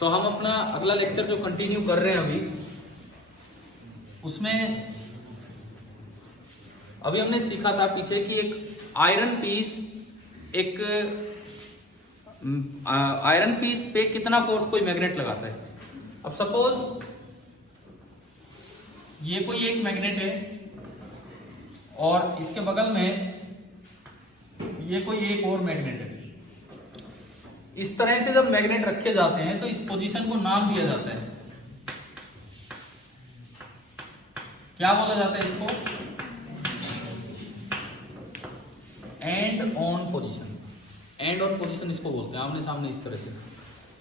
तो हम अपना अगला लेक्चर जो कंटिन्यू कर रहे हैं उसमें अभी हमने सीखा था पीछे कि एक आयरन पीस पे कितना फोर्स कोई मैग्नेट लगाता है। अब सपोज ये कोई एक मैग्नेट है और इसके बगल में ये कोई एक और मैग्नेट है। इस तरह से जब मैग्नेट रखे जाते हैं तो इस पोजीशन को नाम दिया जाता है, क्या बोला जाता है इसको? And on position. And on position इसको बोलते हैं, आमने सामने इस तरह से,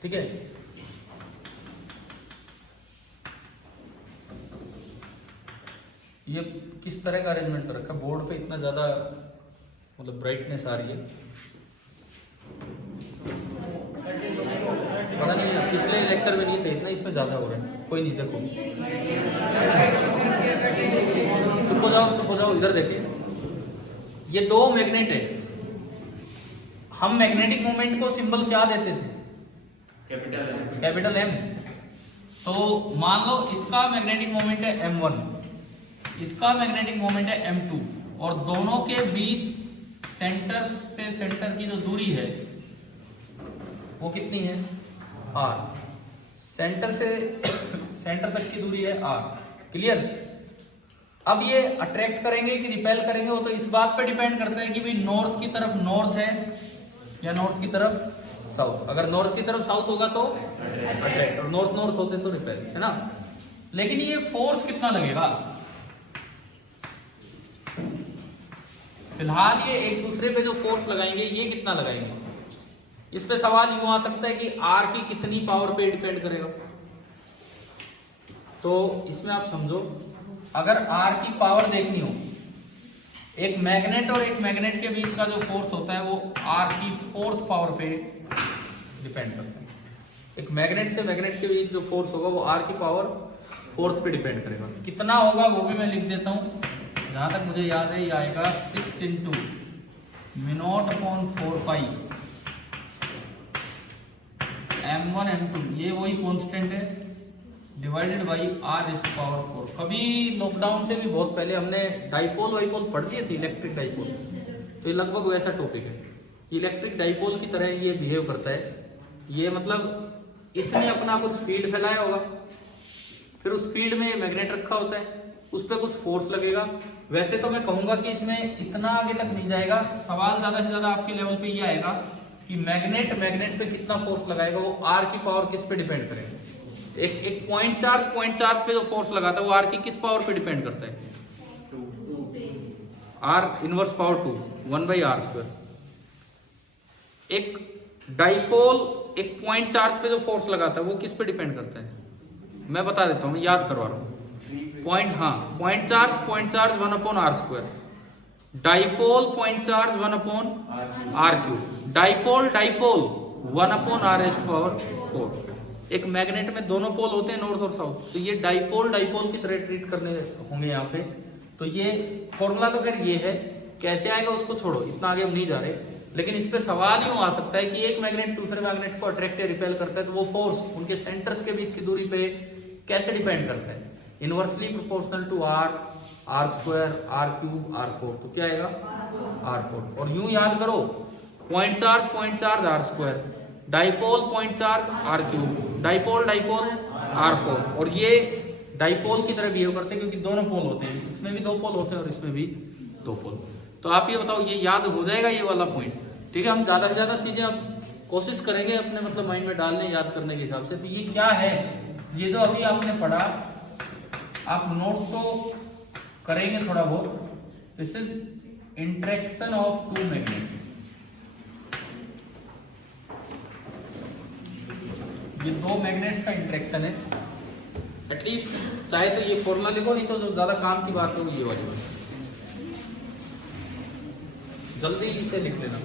ठीक है। ये किस तरह का अरेंजमेंट कर रखा है बोर्ड पे, इतना ज्यादा मतलब ब्राइटनेस आ रही है, पता नहीं है, पिछले लेक्चर में नहीं थे इतना, इसमें ज्यादा हो रहा है। कोई नहीं, देखो चुप हो जाओ, इधर देखिए। ये दो मैग्नेट है, हम मैग्नेटिक मोमेंट को सिंबल क्या देते थे? Capital M. तो मान लो इसका मैग्नेटिक मोमेंट है m1, इसका मैग्नेटिक मोमेंट है m2, और दोनों के बीच सेंटर से सेंटर की जो दूरी है वो कितनी है? r। सेंटर से सेंटर तक की दूरी है r। क्लियर? अब ये अट्रैक्ट करेंगे कि रिपेल करेंगे, वो तो इस बात पे डिपेंड करता है कि भाई नॉर्थ की तरफ नॉर्थ है या नॉर्थ की तरफ साउथ। अगर नॉर्थ की तरफ साउथ होगा तो अट्रैक्ट, और नॉर्थ होते तो रिपेल, है ना। लेकिन ये फोर्स कितना लगेगा? फिलहाल ये एक दूसरे पे जो फोर्स लगाएंगे ये कितना लगाएंगे, इस पे सवाल यूं आ सकता है कि आर की कितनी पावर पे डिपेंड करेगा। तो इसमें आप समझो, अगर आर की पावर देखनी हो, एक मैग्नेट और एक मैग्नेट के बीच का जो फोर्स होता है वो आर की फोर्थ पावर पे डिपेंड करता है। एक मैग्नेट से मैग्नेट के बीच जो फोर्स होगा वो आर की पावर फोर्थ पे डिपेंड करेगा। कितना होगा वो भी मैं लिख देता हूं, जहां तक मुझे याद है ये आएगा 6 × μ0/4 पाई m1 m2, ये वही कांस्टेंट है, डिवाइडेड बाई r⁴। कभी लॉकडाउन से भी बहुत पहले हमने डाइपोल वाइपोल पढ़ दिए थे, इलेक्ट्रिक डाइपोल, तो ये लगभग वैसा टॉपिक है। इलेक्ट्रिक डाइपोल की तरह ये बिहेव करता है। ये मतलब इसने अपना कुछ फील्ड फैलाया होगा, फिर उस फील्ड में मैग्नेट रखा होता है, उस पर कुछ फोर्स लगेगा। वैसे तो मैं कहूंगा कि इसमें इतना आगे तक नहीं जाएगा, सवाल ज्यादा से ज्यादा आपके लेवल पे ये आएगा कि मैग्नेट पे कितना फोर्स लगाएगा, वो आर की पावर किस पे डिपेंड करेगा। एक पॉइंट चार्ज पे जो फोर्स लगाता है वो आर की किस पावर पे डिपेंड करता है? Are inverse power 2, 1/r²। एक डाइपोल एक पॉइंट चार्ज पे जो फोर्स लगाता है वो किस पे डिपेंड करता है? मैं बता देता हूँ, मैं याद करवा रहा हूँ। Point charge 1/r², dipole point charge 1/r³, dipole 1/r⁴। एक मैग्नेट में दोनों पोल होते हैं, नॉर्थ और साउथ, तो ये डाइपोल की तरह ट्रीट करने होंगे यहाँ पे। तो ये फॉर्मूला तो खैर ये है, कैसे आएगा उसको छोड़ो, इतना आगे हम नहीं जा रहे। लेकिन इस पे सवाल यूं आ सकता है कि एक मैग्नेट दूसरे मैग्नेट को अट्रैक्ट या रिपेल करता है, तो वो फोर्स उनके सेंटर्स के बीच की दूरी पे कैसे डिपेंड करता है? Inversely proportional to r, r² r³ r4। तो क्या आएगा? r4। और यूं याद करो, point charge r², dipole point charge r³, dipole r4। और ये डाइपोल की तरह बिहेव करते हैं क्योंकि दोनों पोल होते हैं, इसमें भी 2 पोल होते हैं और इसमें भी 2 पोल। तो आप ये बताओ, ये याद हो जाएगा ये वाला पॉइंट? ठीक है, हम ज्यादा से ज्यादा चीजें अब कोशिश करेंगे अपने मतलब माइंड में डालने, याद करने के हिसाब से। तो ये क्या है, ये जो अभी आपने पढ़ा, आप नोट तो करेंगे थोड़ा बहुत। This is interaction of 2 magnet. ये 2 मैग्नेट्स का इंटरेक्शन है। एटलीस्ट चाहे तो ये फॉर्मूला लिखो, नहीं तो जो ज्यादा काम की बात है वो ये वाली बात, जल्दी से लिख लेना।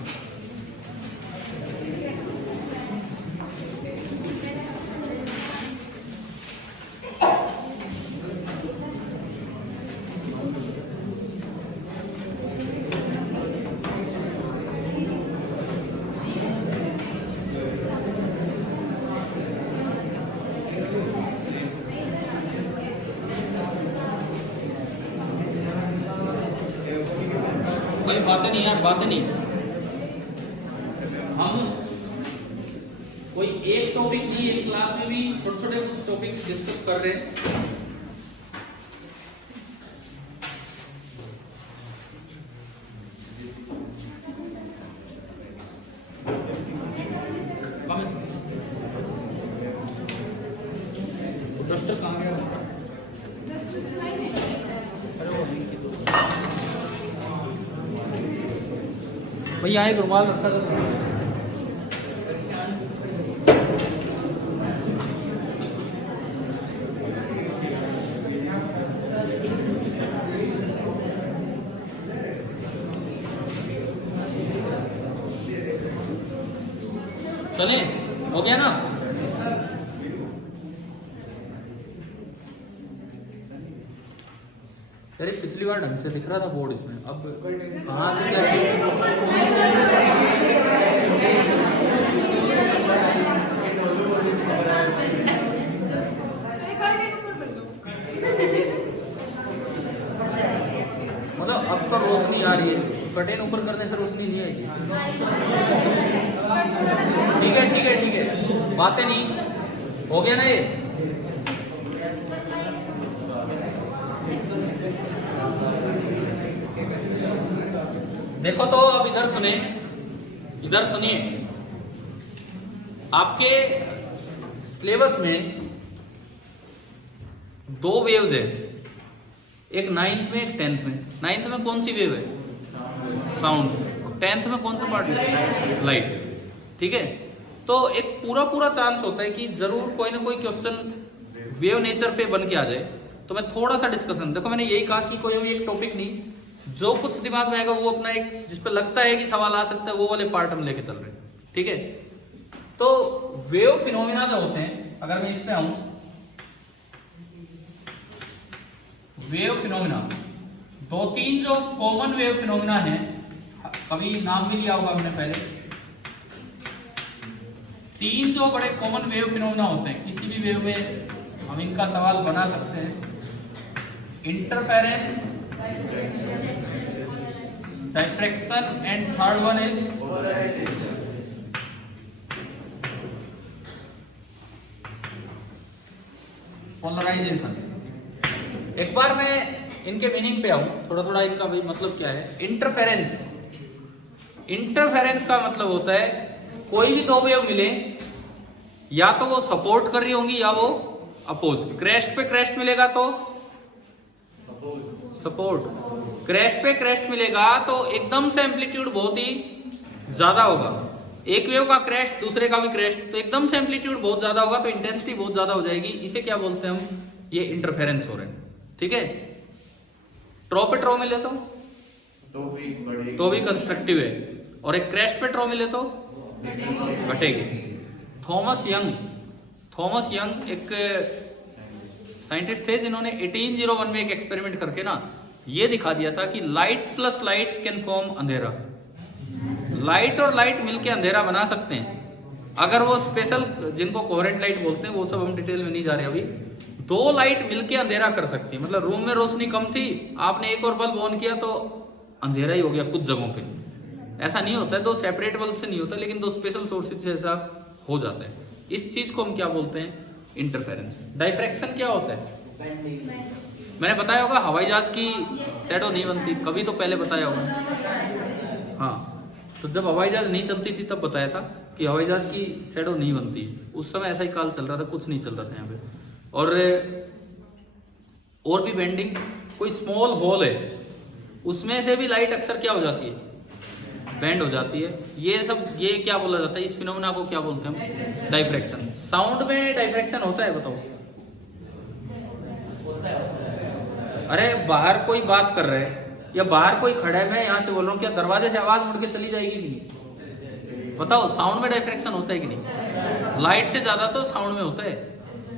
बातें नहीं यार, बातें नहीं। हम कोई एक टॉपिक नहीं, एक क्लास में भी छोटे छोटे कुछ टॉपिक्स डिस्कस कर रहे हैं। डस्टर कहाँ गया? भैया एक रुमाल रखा था। चले, हो गया ना? अरे पिछली बार ढंग से दिख रहा था बोर्ड इसमें, अब कहाँ से मतलब अब तो रोशनी आ रही है, कर्टेन ऊपर करने से रोशनी नहीं आएगी। ठीक है ठीक है ठीक है, बातें नहीं, हो गया ना ये? देखो तो अब इधर सुने, इधर सुनिए। आपके सिलेबस में 2 वेव्स है, एक 9th में एक 10th में। 9th में कौन सी वेव है? साउंड। 10th में कौन सा पार्ट है? लाइट। ठीक है, तो एक पूरा पूरा चांस होता है कि जरूर कोई ना कोई क्वेश्चन वेव नेचर पे बन के आ जाए। तो मैं थोड़ा सा डिस्कशन, देखो मैंने यही कहा कि कोई भी एक टॉपिक नहीं, जो कुछ दिमाग में आएगा वो अपना एक जिस पे लगता है कि सवाल आ सकता है वो वाले पार्ट हम लेके चल रहे हैं। ठीक है, तो वेव फिनोमिना जो होते हैं, अगर मैं इस पे आऊं, वेव फिनोमिना 2-3 जो कॉमन वेव फिनोमिना है, कभी नाम भी लिया होगा हमने पहले। 3 जो बड़े कॉमन वेव फिनोमिना होते हैं, किसी भी वेव में हम इनका सवाल बना सकते हैं। Interference, diffraction and third one is polarisation. एक बार मैं इनके मीनिंग पे आऊं, थोड़ा थोड़ा इनका भी मतलब क्या है। इंटरफेरेंस, इंटरफेरेंस का मतलब होता है कोई भी 2 वेव मिले, या तो वो सपोर्ट कर रही होंगी या वो अपोज। क्रेस्ट पे क्रेस्ट मिलेगा तो सपोर्ट, क्रेस्ट पे क्रेस्ट मिलेगा तो एकदम से एम्पलीट्यूड बहुत ही ज्यादा होगा। एक वेव का क्रेस्ट दूसरे का भी क्रेस्ट, तो एकदम से एम्पलीट्यूड बहुत ज्यादा होगा, तो इंटेंसिटी बहुत ज्यादा हो जाएगी। इसे क्या बोलते हैं हम? ये इंटरफेरेंस हो रहे हैं। ठीक है, ट्रो पे ट्रो मिले तो भी कंस्ट्रक्टिव है, और एक क्रेस्ट पे ट्रो मिले तो घटेगी। थॉमस यंग एक साइंटिस्ट थे जिन्होंने 1801 में एक एक्सपेरिमेंट करके ना ये दिखा दिया था कि light plus light can form अंधेरा। लाइट और लाइट मिलके अंधेरा बना सकते हैं, अगर वो स्पेशल जिनको कोहेरेंट लाइट बोलते हैं, वो सब हम डिटेल में नहीं जा रहे अभी। 2 लाइट मिलके अंधेरा कर सकती है, मतलब रूम में रोशनी कम थी, आपने एक और बल्ब ऑन किया तो अंधेरा ही हो गया कुछ जगहों पे। ऐसा नहीं होता है, 2 सेपरेट बल्ब से नहीं होता, लेकिन 2 स्पेशल सोर्सेज से ऐसा हो जाता है। इस चीज को हम क्या बोलते हैं? इंटरफेरेंस। डायफ्रैक्शन क्या होता है? मैंने बताया होगा हवाई जहाज की शैडो नहीं बनती, कभी तो पहले बताया होगा। हाँ, तो जब हवाई जहाज नहीं चलती थी तब बताया था कि हवाई जहाज की शैडो नहीं बनती। उस समय ऐसा ही काल चल रहा था, कुछ नहीं चल रहा था यहाँ पे। और भी बेंडिंग, कोई स्मॉल होल है उसमें से भी लाइट अक्सर क्या हो जाती है? बेंड हो जाती है। ये सब ये क्या बोला जाता है? इस फिनोमेना को क्या बोलते हैं? डायफ्रैक्शन। साउंड में डायफ्रैक्शन होता है? बताओ। अरे बाहर कोई बात कर रहा है या बाहर कोई खड़ा है, मैं यहाँ से बोल रहा हूँ, क्या दरवाजे से आवाज मुड़ के चली जाएगी कि नहीं? बताओ, साउंड में डायफ्रैक्शन होता है कि नहीं? लाइट से ज्यादा तो साउंड में होता है।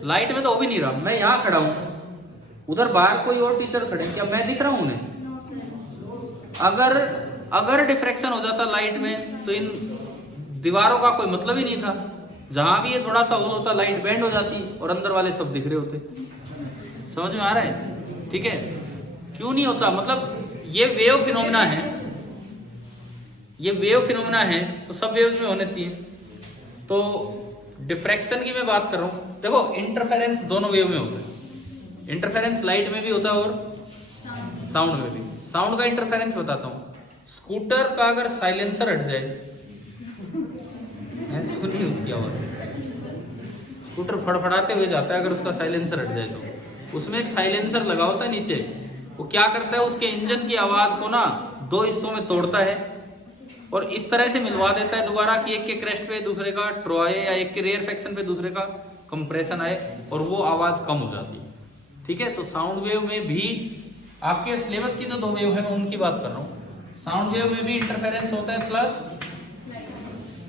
लाइट में तो हो भी नहीं रहा, मैं यहाँ खड़ा हूँ, उधर बाहर कोई और टीचर खड़े, क्या मैं दिख रहा हूँ उन्हें? अगर डिफ्रैक्शन हो जाता लाइट में तो इन दीवारों का कोई मतलब ही नहीं था। जहां भी ये थोड़ा सा होल होता लाइट बेंड हो जाती और अंदर वाले सब दिख रहे होते। समझ में आ रहा है? ठीक है, क्यों नहीं होता? मतलब ये वेव फिनोमिना है, ये वेव फिनोमेना है तो सब वेव्स में होने चाहिए। तो डिफ्रैक्शन की मैं बात कर रहा हूं, देखो इंटरफेरेंस दोनों वेव में होता है। इंटरफेरेंस लाइट में भी होता है और साउंड में भी। साउंड का इंटरफेरेंस बताता हूं। स्कूटर का अगर साइलेंसर हट जाए, सुनिए उसकी आवाज, स्कूटर फड़फड़ाते हुए जाता है, अगर उसका साइलेंसर हट जाए तो उसमें एक साइलेंसर लगा होता है नीचे, वो क्या करता है उसके इंजन की आवाज को ना दो हिस्सों में तोड़ता है और इस तरह से मिलवा देता है दोबारा कि एक के क्रेस्ट पे दूसरे का ट्रो आए या एक के रेयर फ्रैक्शन पे दूसरे का कंप्रेशन आए और वो आवाज कम हो जाती है। ठीक है, तो साउंड वेव में भी आपके सिलेबस की जो दो वेव है मैं उनकी बात कर रहा हूँ। साउंड वेव में भी इंटरफेरेंस होता है प्लस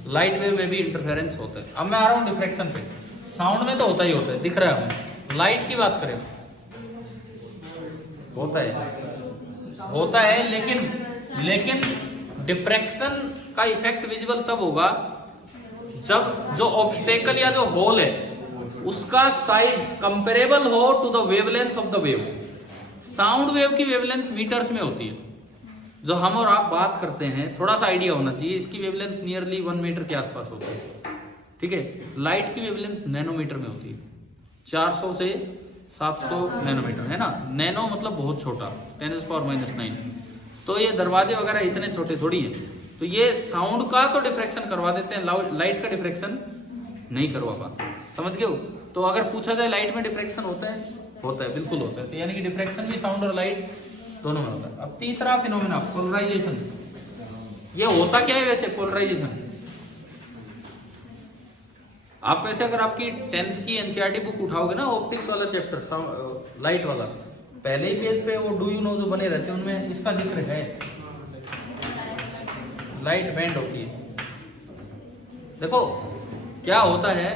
लाइट वेव में भी इंटरफेरेंस होता है। अब मैं आ रहा हूँ डिफ्रैक्शन पे। साउंड में तो होता ही होता है, दिख रहा है हमें। लाइट की बात करें, होता है लेकिन डिफ्रैक्शन का इफेक्ट विजिबल तब होगा जब जो ऑब्स्टेकल या जो होल है उसका साइज कंपेरेबल हो to the wavelength of the wave. Sound wave की वेवलेंथ मीटर्स में होती है, जो हम और आप बात करते हैं थोड़ा सा आइडिया होना चाहिए। इसकी वेवलेंथ नियरली 1 मीटर के आसपास होती है। ठीक है, लाइट की वेवलेंथ नैनोमीटर में होती है, 400 से 700 नैनोमीटर है ना। नैनो मतलब बहुत छोटा, 10⁻⁹। तो ये दरवाजे वगैरह इतने छोटे थोड़ी है। तो ये साउंड का तो डिफ्रैक्शन करवा देते हैं, लाइट का डिफ्रैक्शन नहीं करवा पाते। समझ गए हो? तो अगर पूछा जाए लाइट में डिफ्रैक्शन होता है बिल्कुल होता है। तो यानी कि डिफ्रैक्शन भी साउंड और लाइट दोनों में होता है। अब तीसरा फिनोमेना पोलराइजेशन। ये होता क्या है वैसे पोलराइजेशन? आप वैसे अगर आपकी 10th की एनसीईआरटी बुक उठाओगे ना, ऑप्टिक्स वाला चैप्टर लाइट वाला, पहले ही पेज पे वो डू यू नो जो बने रहते हैं उनमें इसका जिक्र है। लाइट बैंड होती है। देखो क्या होता है,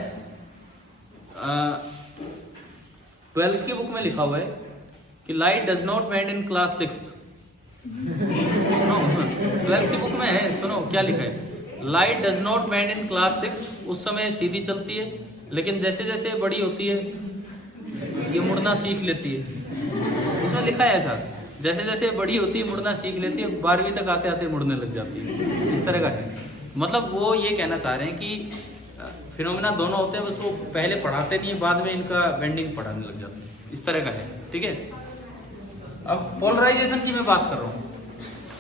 12th की बुक में लिखा हुआ है कि light does not band in class 6th। 12th की बुक में है, सुनो क्या लिखा है। Light does not band in class 6th। उस समय सीधी चलती है, लेकिन जैसे जैसे बड़ी होती है ये मुड़ना सीख लेती है। उसमें लिखा है ऐसा, जैसे जैसे बड़ी होती है मुड़ना सीख लेती है, 12वीं तक आते आते मुड़ने लग जाती है। इस तरह का है। मतलब वो ये कहना चाह रहे हैं कि फिनोमेना दोनों होते हैं, बस वो पहले पढ़ाते नहीं है, बाद में इनका बेंडिंग पढ़ाने लग जाते हैं। इस तरह का है। ठीक है, अब पोलराइजेशन की मैं बात कर रहा हूँ।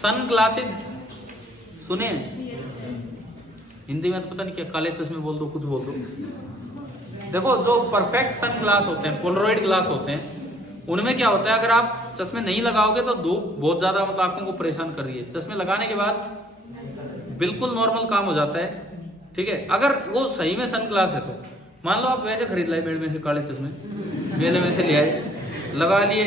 सन ग्लासेज सुने? हिंदी में तो पता नहीं क्या, काले चश्मे बोल दो, कुछ बोल दो। देखो जो परफेक्ट सन ग्लास होते हैं, पोलरॉइड ग्लास होते हैं, उनमें क्या होता है, अगर आप चश्मे नहीं लगाओगे तो धूप बहुत ज्यादा मतलब आंखों को परेशान कर रही है। चश्मे लगाने के बाद बिल्कुल नॉर्मल काम हो जाता है। ठीक है, अगर वो सही में सन ग्लास है तो मान लो आप वैसे खरीद लाए मेरे में से काले चश्मे, मेले में से ले आए, लगा लिए,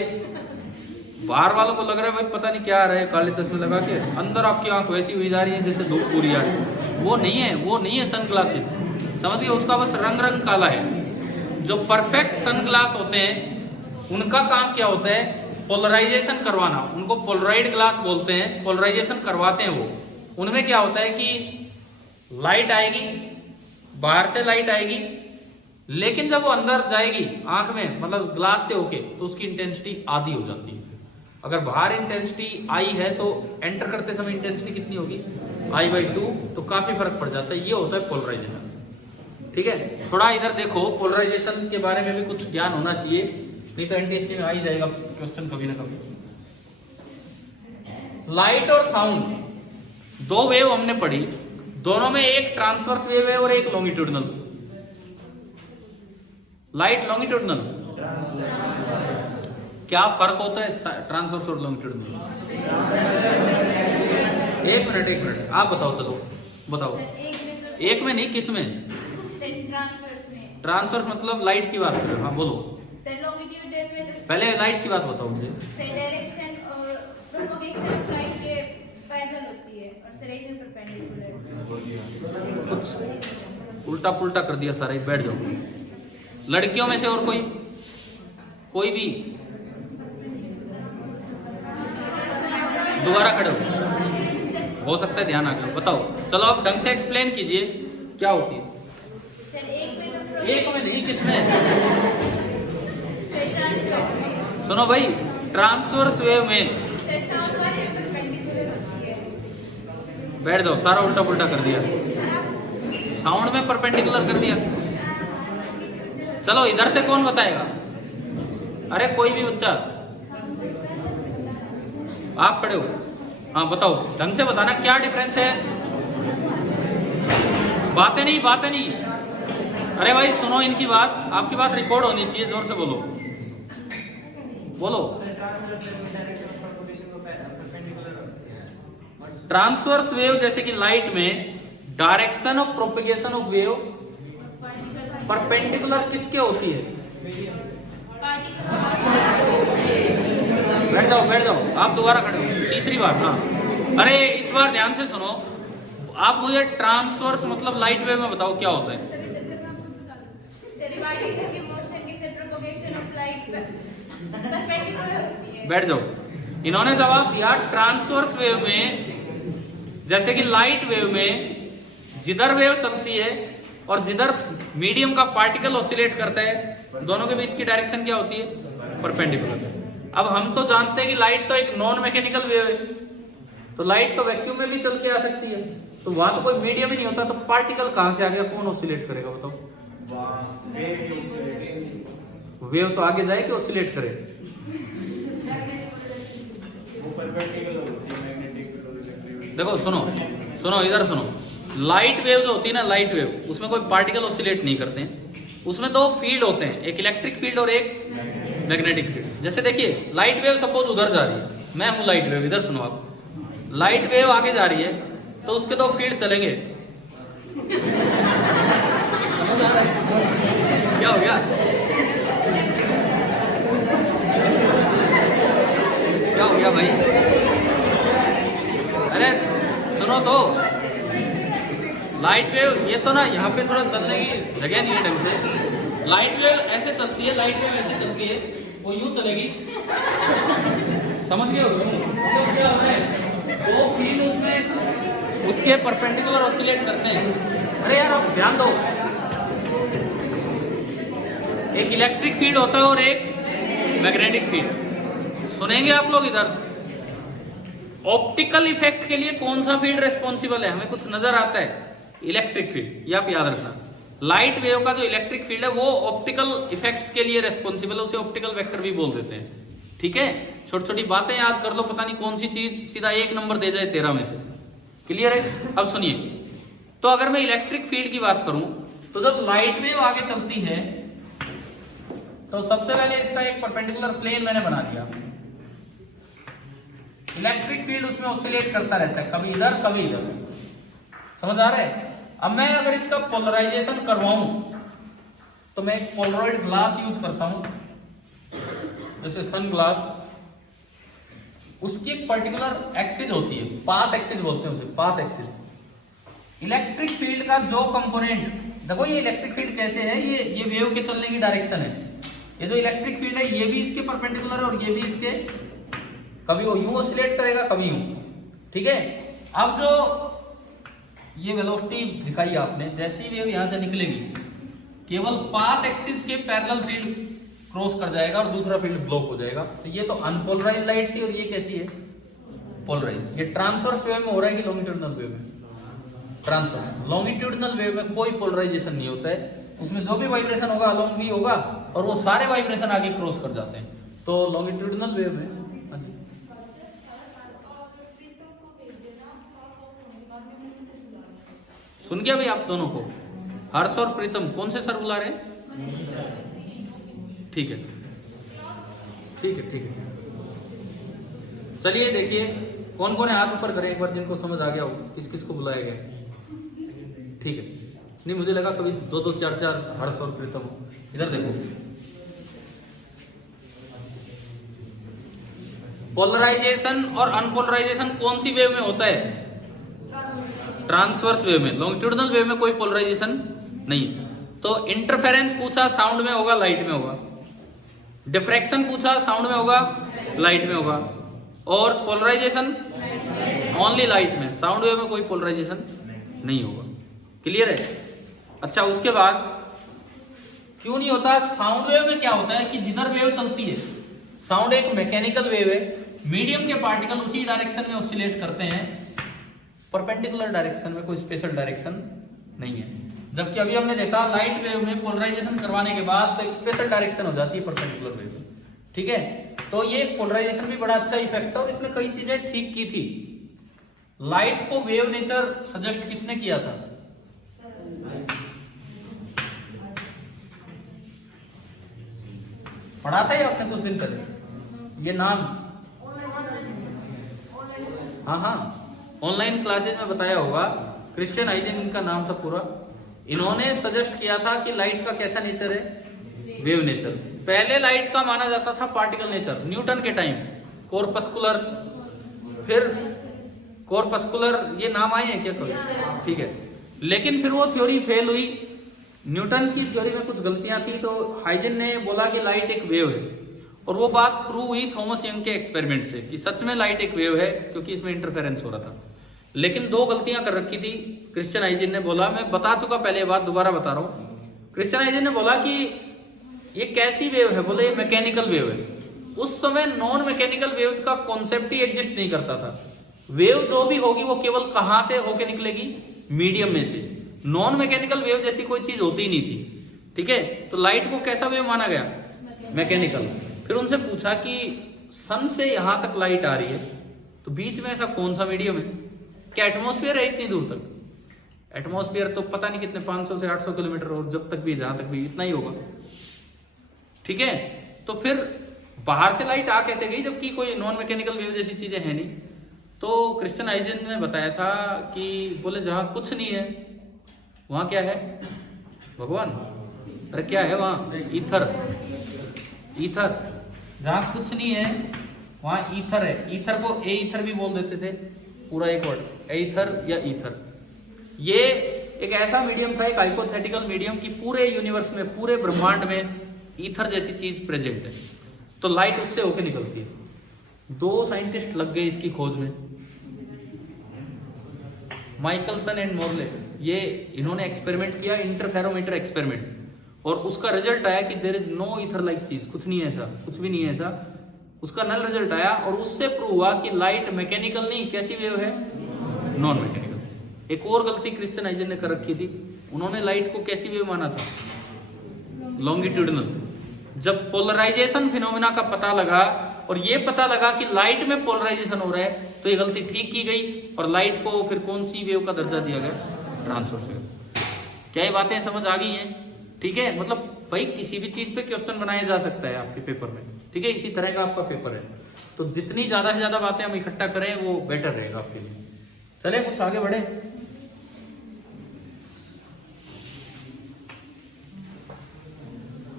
बाहर वालों को लग रहा है भाई पता नहीं क्या आ रहा है, काले चश्मे लगा के अंदर आपकी आंख वैसी हुई जा रही है जैसे धूप पूरी आ रही है। वो नहीं है सन ग्लासेस, समझिए, उसका बस रंग काला है। जो परफेक्ट सन ग्लास होते हैं उनका काम क्या होता है, पोलराइजेशन करवाना। उनको पोलराइड ग्लास बोलते हैं, पोलराइजेशन करवाते हैं वो। उनमें क्या होता है कि लाइट आएगी, बाहर से लाइट आएगी, लेकिन जब वो अंदर जाएगी आंख में, मतलब ग्लास से होके, तो उसकी इंटेंसिटी आधी हो जाती है। अगर बाहर इंटेंसिटी आई है तो एंटर करते समय इंटेंसिटी कितनी होगी, I/2, तो काफी फर्क पड़ जाता है। ये होता है पोलराइजेशन। ठीक है, थोड़ा इधर देखो, पोलराइजेशन के बारे में भी कुछ ज्ञान होना चाहिए, नहीं तो एनटीएससी में आ ही जाएगा क्वेश्चन कभी ना कभी। लाइट और साउंड दो वेव हमने पढ़ी, दोनों में एक ट्रांसवर्स वेव है और एक लॉन्गिट्यूडनल। लाइट लॉन्गिट्यूडनल, क्या फर्क होता है ट्रांसवर्स और लॉन्गिट्यूडनल? एक मिनट आप बताओ, चलो बताओ। एक में नहीं, किस में? ट्रांसवर्स मतलब लाइट की बात करो। हाँ बोलो। पहले लाइट की बात बताओ मुझे। डायरेक्शन और प्रोपगेशन ऑफ लाइट के पैरेलल होती है और डायरेक्शन परपेंडिकुलर। कुछ उल्टा पुल्टा कर दिया सारा, बैठ जाओ। लड़कियों में से और कोई भी दोबारा खड़े हो सकता है ध्यान आ गया, बताओ। चलो आप ढंग से एक्सप्लेन कीजिए क्या होती है। सर एक में नहीं, किसमें? सुनो भाई, ट्रांसवर्स वेव में बैठ जाओ, सारा उल्टा पुल्टा कर दिया, साउंड में परपेंडिकुलर कर दिया। चलो इधर से कौन बताएगा? अरे कोई भी बच्चा, आप खड़े हो, हाँ बताओ, ढंग से बताना क्या डिफरेंस है। बातें नहीं। अरे भाई सुनो इनकी बात, आपकी बात रिकॉर्ड होनी चाहिए, जोर से बोलो। ट्रांसवर्स वेव जैसे कि लाइट में direction of propagation of wave perpendicular किसके होती है? बैठ जाओ, आप दोबारा खड़े हो, तीसरी बार। हाँ अरे इस बार ध्यान से सुनो, आप मुझे ट्रांसवर्स मतलब लाइट वेव में बताओ क्या होता है। बैठ जाओ, इन्होंने जवाब दिया ट्रांसवर्स वेव में जैसे कि लाइट वेव में जिधर वेव चलती है और जिधर मीडियम का पार्टिकल ऑसिलेट करता है, दोनों के बीच की डायरेक्शन क्या होती है? परपेंडिकुलर। अब हम तो जानते हैं कि लाइट तो एक नॉन मैकेनिकल वेव है, तो लाइट तो वैक्यूम में भी चल के आ सकती है, तो वहां तो कोई मीडियम ही नहीं होता, तो पार्टिकल कहां से आ गया? कौन ऑसिलेट करेगा बताओ? वेव तो आगे जाए कि ऑसिलेट करे? देखो सुनो इधर सुनो, लाइट वेव जो होती है ना, लाइट वेव, उसमें कोई पार्टिकल ऑसिलेट नहीं करते हैं, उसमें दो फील्ड होते हैं, एक इलेक्ट्रिक फील्ड और एक मैग्नेटिक फील्ड। जैसे देखिए लाइट वेव सपोज उधर जा रही है, मैं हूं लाइट वेव, इधर सुनो आप, लाइट वेव आगे जा रही है तो उसके दो फील्ड चलेंगे। क्या हो गया? क्या हो गया भाई? अरे सुनो तो, लाइट वेव ये तो ना यहाँ पे थोड़ा चलने की जगह नहीं है ढंग से। लाइट वेव ऐसे चलती है, लाइट वेव ऐसे चलती है, वो यूं चलेगी, समझ गए हो? तो क्या हो रहा है, दो फील्ड उसमें उसके परपेंडिकुलर ऑसिलेट करते हैं। अरे यार आप ध्यान दो, एक इलेक्ट्रिक फील्ड होता है और एक मैग्नेटिक फील्ड। सुनेंगे आप लोग इधर, ऑप्टिकल इफेक्ट के लिए कौन सा फील्ड रेस्पॉन्सिबल है? हमें कुछ नजर आता है, इलेक्ट्रिक फील्ड। ये आप याद रखना, लाइट वेव का जो इलेक्ट्रिक फील्ड है वो ऑप्टिकल इफेक्ट्स के लिए रेस्पॉन्सिबल है, उसे ऑप्टिकल वेक्टर भी बोल देते हैं। ठीक है, छोटी छोटी बातें याद कर लो, पता नहीं कौन सी चीज सीधा 1 नंबर दे जाए 13 में से। क्लियर है? अब सुनिए, तो अगर मैं इलेक्ट्रिक फील्ड की बात करूं तो जब लाइट वेव आगे चलती है तो सबसे पहले इसका एक परपेंडिकुलर प्लेन मैंने बना दिया, इलेक्ट्रिक फील्ड उसमें ऑसिलेट करता रहता है, कभी इधर कभी इधर। समझ आ रहा है? अब मैं अगर इसका पोलराइजेशन करवाऊं तो मैं एक पोलरॉइड ग्लास यूज करता हूं, जैसे सन ग्लास, उसकी एक पर्टिकुलर एक्सिस होती है, पास एक्सिस बोलते हैं उसे, पास एक्सिस। इलेक्ट्रिक फील्ड का जो कंपोनेंट, देखो ये इलेक्ट्रिक फील्ड कैसे है, ये वेव के चलने की डायरेक्शन है। ये जो इलेक्ट्रिक फील्ड है ये भी इसके परपेंडिकुलर है और ये भी इसके, कभी वो यूं ऑसिलेट करेगा कभी यूं। ठीक है, अब जो ये वेलोसिटी दिखाई आपने, जैसी वेव यहां से निकलेगी केवल पास एक्सिस के पैरेलल फील्ड क्रॉस कर जाएगा और दूसरा फील्ड ब्लॉक हो जाएगा। तो ये तो अनपोलराइज्ड लाइट थी और ये कैसी है? पोलराइज्ड। ये ट्रांसवर्स वेव में हो रहा है कि लॉन्गिट्यूडिनल वेव में? ट्रांसवर्स। लॉन्गिट्यूडिनल वेव में कोई पोलराइजेशन नहीं होता है, उसमें जो भी वाइब्रेशन होगा अलोंग भी होगा और वो सारे वाइब्रेशन आगे क्रॉस कर जाते हैं, तो लॉन्गिट्यूडिनल वेव में। सुन गया भाई आप दोनों को? हर्ष और प्रीतम कौन से सर बुला रहे हैं? ठीक है ठीक है ठीक है, चलिए देखिए कौन कौन है, हाथ ऊपर करें एक बार जिनको समझ आ गया हो, किस किस को बुलाया गया। ठीक है, नहीं मुझे लगा कभी 2-2 4-4 हर्ष और प्रीतम। इधर देखो, पोलराइजेशन और अनपोलराइजेशन कौन सी वेव में होता है? ट्रांसवर्स वेव में। लॉन्गिट्यूडिनल वेव में कोई पोलराइजेशन नहीं। तो इंटरफेरेंस पूछा, साउंड में होगा लाइट में होगा। डिफ्रैक्शन पूछा, साउंड में होगा लाइट में होगा। और पोलराइजेशन ओनली लाइट में, साउंड वेव में कोई पोलराइजेशन नहीं होगा। क्लियर है? अच्छा, उसके बाद क्यों नहीं होता? साउंड वेव में क्या होता है कि जिधर वेव चलती है, साउंड एक मैकेनिकल वेव है, मीडियम के पार्टिकल उसी डायरेक्शन में ऑसिलेट करते हैं, परपेंडिकुलर डायरेक्शन में कोई स्पेशल डायरेक्शन नहीं है। जबकि अभी हमने देखा लाइट वेव में पोलराइजेशन करवाने के बाद तो एक स्पेशल डायरेक्शन हो जाती है परपेंडिकुलर वेव में, ठीक है। तो ये पोलराइजेशन भी बड़ा अच्छा इफेक्ट था और इसने कई चीजें ठीक की थी। लाइट को वेव नेचर सजेस्ट किसने किया था? पढ़ा था ये आपने कुछ दिन पहले, ये नाम? हाँ, ऑनलाइन क्लासेज में बताया होगा। क्रिश्चियन हाइजेन इनका नाम था पूरा। इन्होंने सजेस्ट किया था कि लाइट का कैसा नेचर है? Wave nature. पहले लाइट का माना जाता था पार्टिकल नेचर, न्यूटन के टाइम कॉर्पस्कुलर, फिर कॉर्पस्कुलर, ये नाम आए हैं क्या कभी? ठीक है, लेकिन फिर वो थ्योरी फेल हुई। न्यूटन की थ्योरी में कुछ गलतियां थी, तो हाइजेन ने बोला कि लाइट एक वेव है, और वो बात प्रूव हुई थॉमस यंग के एक्सपेरिमेंट से कि सच में लाइट एक वेव है, क्योंकि इसमें इंटरफेरेंस हो रहा था। लेकिन दो गलतियां कर रखी थी। क्रिश्चियन हाइजेन ने बोला, मैं बता चुका पहले, ये बात दोबारा बता रहा हूँ। क्रिश्चियन हाइजेन ने बोला कि ये कैसी वेव है? बोले ये मैकेनिकल वेव है। उस समय नॉन मैकेनिकल वेव्स का कॉन्सेप्ट ही एग्जिस्ट नहीं करता था। वेव जो भी होगी वो केवल कहां से होके निकलेगी? मीडियम में से। नॉन मैकेनिकल वेव जैसी कोई चीज होती ही नहीं थी, ठीक है। तो लाइट को कैसा वेव माना गया? मैकेनिकल। फिर उनसे पूछा कि सन से यहां तक लाइट आ रही है, तो बीच में ऐसा कौन सा मीडियम है? क्या एटमॉस्फेयर है इतनी दूर तक? एटमॉस्फेयर तो पता नहीं कितने 500 से 800 किलोमीटर, और जब तक भी, जहां तक भी, इतना ही होगा, ठीक है। तो फिर बाहर से लाइट आ कैसे गई, जबकि कोई नॉन मैकेनिकल वेव जैसी चीजें है नहीं? तो क्रिश्चियन हाइजेन ने बताया था कि बोले जहां कुछ नहीं है वहां क्या है? भगवान। अरे क्या है वहां? ईथर। ईथर। जहां कुछ नहीं है वहां ईथर है। ईथर को ए ईथर भी बोल देते थे, पूरा एक वर्ड, एथर या ईथर। ये एक ऐसा मीडियम था, एक हाइपोथेटिकल मीडियम, कि पूरे यूनिवर्स में, पूरे ब्रह्मांड में ईथर जैसी चीज प्रेजेंट है, तो लाइट उससे होके निकलती है। दो साइंटिस्ट लग गए इसकी खोज में, माइकलसन एंड मोरले। ये इन्होंने एक्सपेरिमेंट किया, इंटरफेरोमीटर एक्सपेरिमेंट, और उसका रिजल्ट आया कि there is no ether like चीज, कुछ नहीं है ऐसा, कुछ भी नहीं है ऐसा। उसका नल रिजल्ट आया, और उससे प्रूव हुआ कि लाइट मैकेनिकल नहीं, कैसी वेव है? Non mechanical. एक और गलती क्रिश्चियन हाइजेन ने कर रखी थी, उन्होंने लाइट को कैसी वेव माना था? लॉन्गिट्यूडिनल। जब पोलराइजेशन फिनोमेना का पता लगा, और ये पता लगा कि लाइट में पोलराइजेशन हो रहा है, तो ये गलती ठीक की गई, और लाइट को फिर कौन सी वेव का दर्जा दिया गया? Transverse wave. क्या ये बातें समझ आ गई हैं? ठीक है, मतलब भाई किसी भी चीज पे क्वेश्चन बनाया जा सकता है आपके पेपर में, ठीक है। इसी तरह का आपका पेपर है, तो जितनी ज्यादा से ज्यादा बातें हम इकट्ठा करें वो बेटर रहेगा आपके लिए। चले कुछ आगे बढ़े।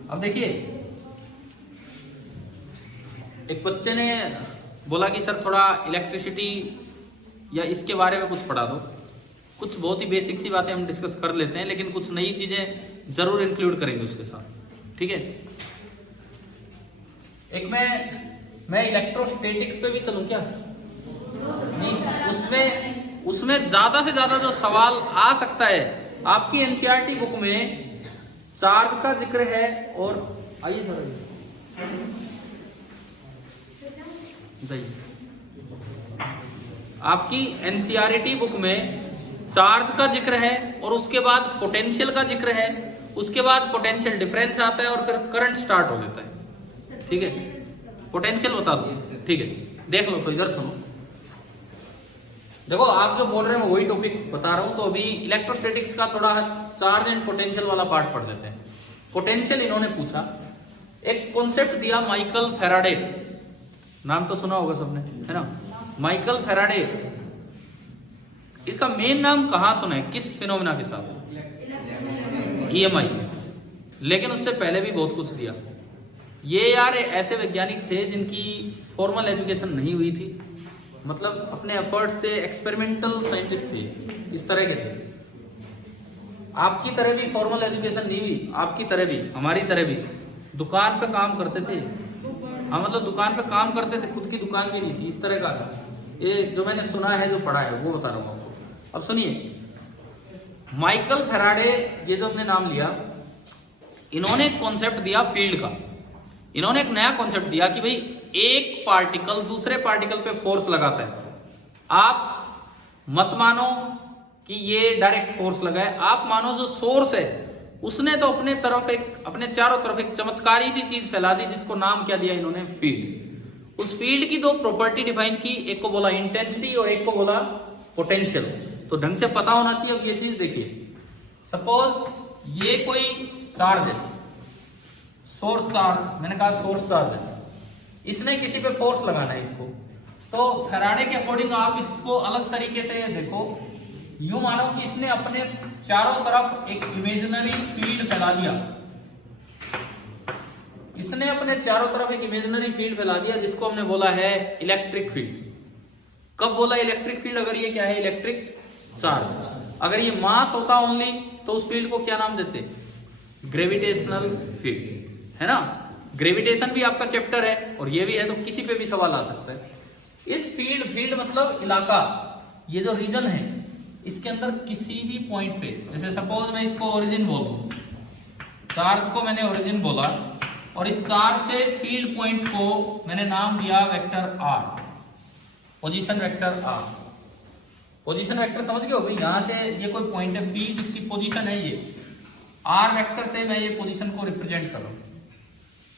अब देखिए, एक बच्चे ने बोला कि सर थोड़ा इलेक्ट्रिसिटी या इसके बारे में कुछ पढ़ा दो। कुछ बहुत ही बेसिक सी बातें हम डिस्कस कर लेते हैं, लेकिन कुछ नई चीजें जरूर इंक्लूड करेंगे उसके साथ, ठीक है। एक मैं इलेक्ट्रोस्टैटिक्स पे भी चलूं क्या? नहीं, उसमें ज्यादा से ज्यादा जो सवाल आ सकता है, आपकी एनसीईआरटी बुक में चार्ज का जिक्र है, और आइए सर आपकी एनसीईआरटी बुक में चार्ज का जिक्र है, और उसके बाद पोटेंशियल का जिक्र है, उसके बाद पोटेंशियल डिफरेंस आता है, और फिर करंट स्टार्ट हो जाता है, ठीक है। पोटेंशियल बता दो, ठीक है। देख लो, तो इधर सुनो, देखो आप जो बोल रहे हैं वही टॉपिक बता रहा हूं। तो अभी इलेक्ट्रोस्टैटिक्स का थोड़ा चार्ज एंड पोटेंशियल वाला पार्ट पढ़ लेते हैं। पोटेंशियल इन्होंने पूछा, एक कॉन्सेप्ट दिया माइकल फैराडे, नाम तो सुना होगा सबने, है ना? Michael Faraday. इसका मेन नाम कहां सुना है, किस फिनोमेना के साथ? EMI। लेकिन उससे पहले भी बहुत कुछ दिया। ये यार ऐसे वैज्ञानिक थे जिनकी फॉर्मल एजुकेशन नहीं हुई थी, मतलब अपने एफर्ट से एक्सपेरिमेंटल साइंटिस्ट थे, इस तरह के थे। आपकी तरह भी फॉर्मल एजुकेशन नहीं हुई, आपकी तरह भी, हमारी तरह भी दुकान पे काम करते थे। हाँ, मतलब दुकान पे काम करते थे, खुद की दुकान भी नहीं थी, इस तरह का था। ये जो मैंने सुना है, जो पढ़ा है, वो बता रहा हूँ आपको। अब सुनिए, माइकल फैराडे, ये जो हमने नाम लिया, इन्होंने एक कॉन्सेप्ट दिया फील्ड का। इन्होंने एक नया कॉन्सेप्ट दिया कि भाई एक पार्टिकल दूसरे पार्टिकल पे फोर्स लगाता है। आप मत मानो कि ये डायरेक्ट फोर्स लगा है, आप मानो जो सोर्स है उसने तो अपने चारों तरफ एक चमत्कारी सी चीज फैला दी, जिसको नाम क्या दिया इन्होंने, फील्ड। उस फील्ड की दो प्रॉपर्टी डिफाइन की, एक को बोला इंटेंसिटी और एक को बोला पोटेंशियल। तो ढंग से पता होना चाहिए। अब ये चीज देखिए, सपोज ये कोई चार्ज है, सोर्स चार्ज, मैंने कहा सोर्स चार्ज है, इसने किसी पे फोर्स लगाना है इसको, तो फैराडे के अकॉर्डिंग आप इसको अलग तरीके से देखो, यूं मानो कि इसने अपने चारों तरफ एक इमेजिनरी फील्ड फैला दिया, इसने अपने चारों तरफ एक इमेजिनरी फील्ड फैला दिया जिसको हमने बोला है इलेक्ट्रिक फील्ड। कब बोला इलेक्ट्रिक फील्ड? अगर ये क्या है, इलेक्ट्रिक चार्ज। अगर ये मास होता ओनली तो उस फील्ड को क्या नाम देते? ग्रेविटेशनल फील्ड, है ना। ग्रेविटेशन भी आपका चैप्टर है और ये भी है, तो किसी पे भी सवाल आ सकता है। इस फील्ड मतलब इलाका, ये जो रीजन है इसके अंदर किसी भी पॉइंट पे, जैसे सपोज मैं इसको ओरिजिन बोलूं, चार्ज को मैंने ओरिजिन बोला और इस चार्ज से फील्ड पॉइंट को मैंने नाम दिया vector r, position vector r. Position vector समझ गए हो भाई? यहां से ये कोई पॉइंट है पी जिसकी पोजीशन है, ये आर वेक्टर से मैं ये पोजीशन को रिप्रेजेंट कर रहा हूं,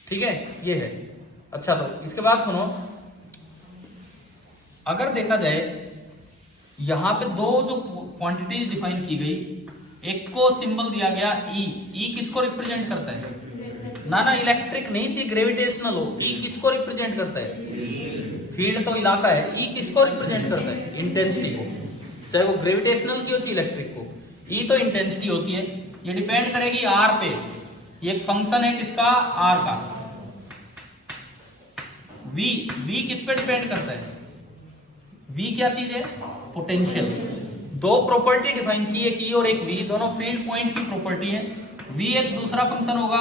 ठीक है, ये है। अच्छा, तो इसके बाद सुनो, अगर देखा जाए यहां पे दो जो क्वांटिटीज डिफाइन की गई, एक को सिंबल दिया गया ई। ई किसको रिप्रेजेंट करता है? ना इलेक्ट्रिक नहीं चाहिए, ग्रेविटेशनल हो। ई किसको रिप्रेजेंट करता है? फील्ड तो इलाका है। ई किसको रिप्रेजेंट करता है? इंटेंसिटी को, चाहे वो ग्रेविटेशनल की हो चाहे इलेक्ट्रिक को। ई तो इंटेंसिटी होती है, ये डिपेंड करेगी आर पे। ये एक फंक्शन है किसका? आर का। वी किस पे डिपेंड करता है? वी क्या चीज है? पोटेंशियल। दो प्रॉपर्टी डिफाइन की, एक ई और एक वी, दोनों फील्ड पॉइंट की प्रॉपर्टी है। वी एक दूसरा फंक्शन होगा,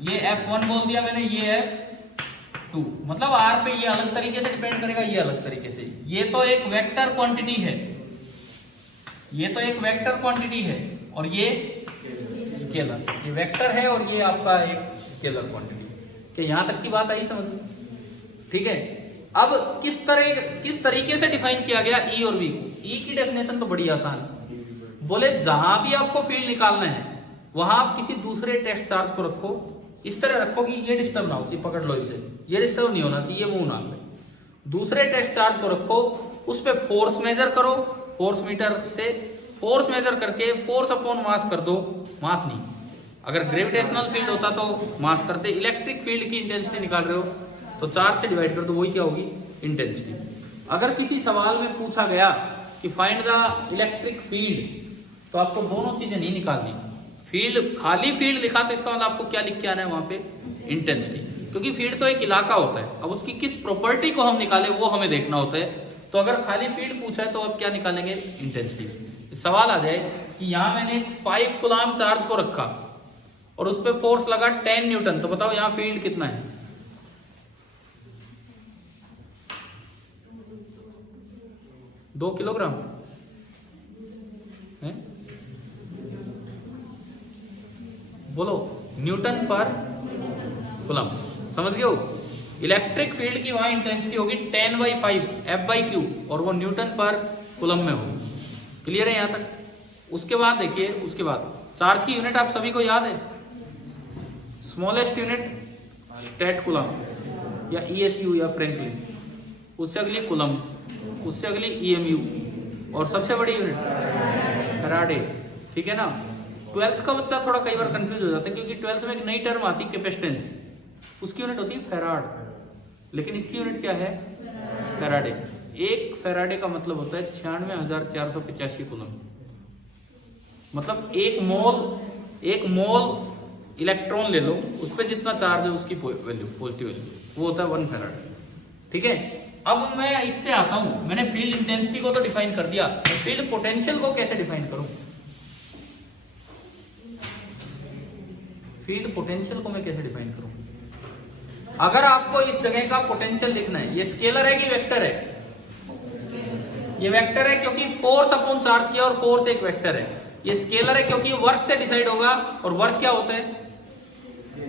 ये F1 बोल दिया मैंने, ये F2, मतलब आर पे ये अलग तरीके से डिपेंड करेगा, ये अलग तरीके से। ये तो एक वेक्टर क्वांटिटी है, ये तो एक वेक्टर क्वांटिटी है, और ये स्केलर। ये वेक्टर है और ये आपका एक स्केलर क्वांटिटी। कि यहां तक की बात आई समझ? ठीक है। अब किस तरीके से डिफाइन किया गया ई और वी? ई की डेफिनेशन तो बड़ी आसान, बोले जहां भी आपको फील्ड निकालना है वहां आप किसी दूसरे टेस्ट चार्ज को रखो, इस तरह रखो कि ये डिस्टर्ब ना हो चाहिए, पकड़ लो इसे, ये डिस्टर्ब नहीं होना चाहिए, मुंह ना पे। दूसरे टेस्ट चार्ज को रखो, उस पे फोर्स मेजर करो, फोर्स मीटर से फोर्स मेजर करके फोर्स अपॉन मास कर दो। मास नहीं, अगर ग्रेविटेशनल फील्ड होता तो मास करते। इलेक्ट्रिक फील्ड की इंटेंसिटी निकाल रहे हो तो चार्ज से डिवाइड कर दो, वही क्या होगी? इंटेंसिटी। अगर किसी सवाल में पूछा गया कि फाइंड द इलेक्ट्रिक फील्ड, तो आपको दोनों चीजें नहीं निकालनी। फील्ड, खाली फील्ड लिखा तो इसका मतलब आपको क्या लिख के आना है वहां पे? इंटेंसिटी, क्योंकि फील्ड तो एक इलाका होता है। अब उसकी किस प्रॉपर्टी को हम निकाले वो हमें देखना होता है। तो अगर खाली फील्ड पूछा है तो अब क्या निकालेंगे? इंटेंसिटी। सवाल आ जाए कि यहां मैंने 5 कूलम चार्ज को रखा और उस पर फोर्स लगा 10 न्यूटन, तो बताओ यहाँ फील्ड कितना है? 2 किलोग्राम है? बोलो, न्यूटन पर कूलम। समझ गए हो? इलेक्ट्रिक फील्ड की वहां इंटेंसिटी होगी 10/5 F/Q, और वो न्यूटन पर कूलम में होगी। क्लियर है यहां तक? उसके बाद देखिए, उसके बाद चार्ज की यूनिट आप सभी को याद है, स्मॉलेस्ट यूनिट स्टेट कूलम या ESU या फ्रैंकलिन, उससे अगली कूलम, उससे अगली EMU, और सबसे बड़ी यूनिट फैराडे। ठीक है ना? 12th का बच्चा थोड़ा कई बार कंफ्यूज हो जाता है, क्योंकि 12th में एक नई टर्म आती है कैपेसिटेंस, उसकी यूनिट होती है फैराड, लेकिन इसकी यूनिट क्या है? फैराडे। एक फैराडे का मतलब होता है 96,485 कूलम। मतलब एक मोल इलेक्ट्रॉन ले लो, उस पर जितना चार्ज है उसकी वैल्यू, पॉजिटिव वैल्यू, वो होता है 1 फैराड। ठीक है। अब मैं इस पे आता हूं, मैंने फील्ड इंटेंसिटी को तो डिफाइन कर दिया, मैं फील्ड पोटेंशियल को कैसे डिफाइन करूं? फील्ड पोटेंशियल को मैं कैसे डिफाइन करूं? अगर आपको इस जगह का पोटेंशियल लिखना है, ये स्केलर है कि वेक्टर है? ये वेक्टर है क्योंकि फोर्स अपॉन चार्ज किया और फोर्स एक वेक्टर है। ये स्केलर है क्योंकि वर्क से डिसाइड होगा, और वर्क क्या होता है?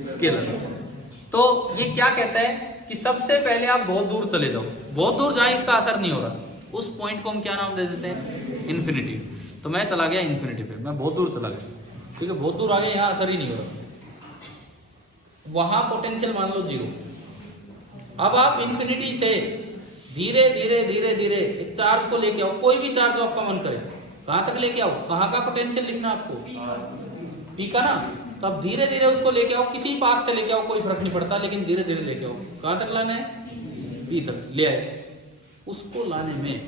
स्केलर। तो ये क्या कहता है कि सबसे पहले आप बहुत दूर चले जाओ, बहुत दूर जाए इसका असर नहीं हो रहा, उस पॉइंट को हम क्या नाम दे देते हैं, इन्फिनिटी। तो मैं चला गया इन्फिनिटी पे, मैं बहुत दूर चला गया, ठीक है, बहुत दूर आ गया, यहाँ असर ही नहीं हो रहा, वहां पोटेंशियल मान लो 0। अब आप इन्फिनिटी से धीरे धीरे धीरे धीरे एक चार्ज को लेके आओ, कोई भी चार्ज आपका मन करे, कहां तक लेके आओ, कहाँ का पोटेंशियल लिखना आपको, पी का ना, तो अब धीरे धीरे उसको लेके आओ, किसी पाथ से लेके आओ, कोई फर्क नहीं पड़ता, लेकिन धीरे धीरे लेके आओ, कहां तक लाना है, पी तक ले आए। उसको लाने में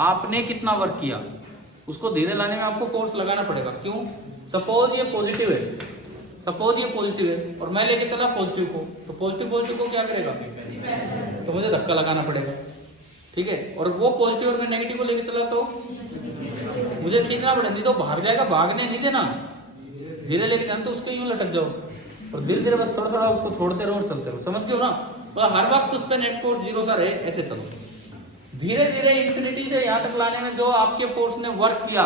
आपने कितना वर्क किया, उसको धीरे लाने में आपको फोर्स लगाना पड़ेगा। क्यों? सपोज ये पॉजिटिव है, सपोज ये पॉजिटिव है और मैं लेके चला पॉजिटिव को, तो पॉजिटिव पॉजिटिव को क्या करेगा, तो मुझे धक्का लगाना पड़ेगा, ठीक है। और वो पॉजिटिव और मैं नेगेटिव को लेके चला तो मुझे खींचना पड़ेगा, नहीं तो भाग जाएगा, भागने नहीं देना, धीरे लेके जाना, तो उसको यूं लटक जाओ और धीरे धीरे बस थोड़ा थोड़ा उसको छोड़ते रहो और चलते रहो, समझ गए हो ना। तो हर वक्त उस पर नेट फोर्स 0 सा रहे, ऐसे चलो धीरे धीरे इन्फिनिटी से यहाँ तक लाने में जो आपके फोर्स ने वर्क किया,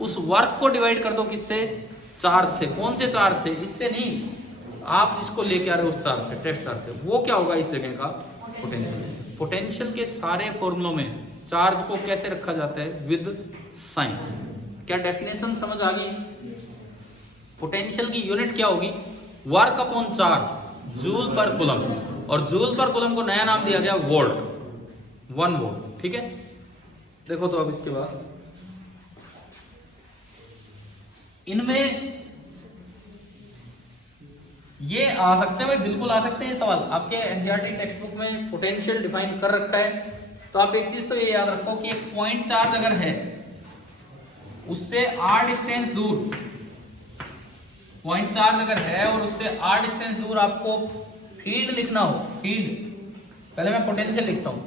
उस वर्क को डिवाइड कर दो किससे, चार्ज से। कौन से चार्ज से, इससे नहीं, आप जिसको लेके आ रहे हो उस चार्ज से, टेस्ट चार्ज से, वो क्या होगा इस जगह का पोटेंशियल। पोटेंशियल के सारे फॉर्मूलों में चार्ज को कैसे रखा जाता है, विद साइन। क्या डेफिनेशन समझ आ गई? पोटेंशियल की यूनिट क्या होगी, वर्क अपॉन चार्ज, जूल पर कूलम, और जूल पर कूलम को नया नाम दिया गया वोल्ट, 1 वोल्ट, ठीक है। देखो तो अब इसके बाद इनमें ये आ सकते हैं भाई, बिल्कुल आ सकते हैं सवाल, आपके एनसीईआरटी टेक्स्ट बुक में पोटेंशियल डिफाइन कर रखा है। तो आप एक चीज तो ये याद रखो कि एक पॉइंट चार्ज अगर है, उससे r डिस्टेंस दूर, पॉइंट चार्ज अगर है और उससे r डिस्टेंस दूर आपको फील्ड लिखना हो, फील्ड, पहले मैं पोटेंशियल लिखता हूं।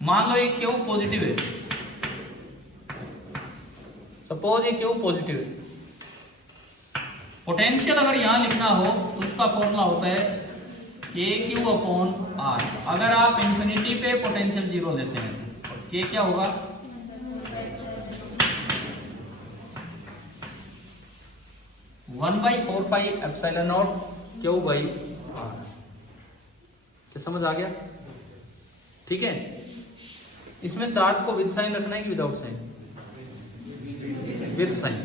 मान लो ये क्यू पॉजिटिव है, सपोज ये क्यू पॉजिटिव है, पोटेंशियल अगर यहां लिखना हो तो उसका फॉर्मूला होता है के क्यू अपॉन आर। अगर आप इंफिनिटी पे पोटेंशियल 0 देते हैं, के क्या होगा, one by 4 pi epsilon naught q by r. क्या समझ आ गया? ठीक है। इसमें चार्ज को विद साइन रखना है कि विदाउट साइन, विद साइन।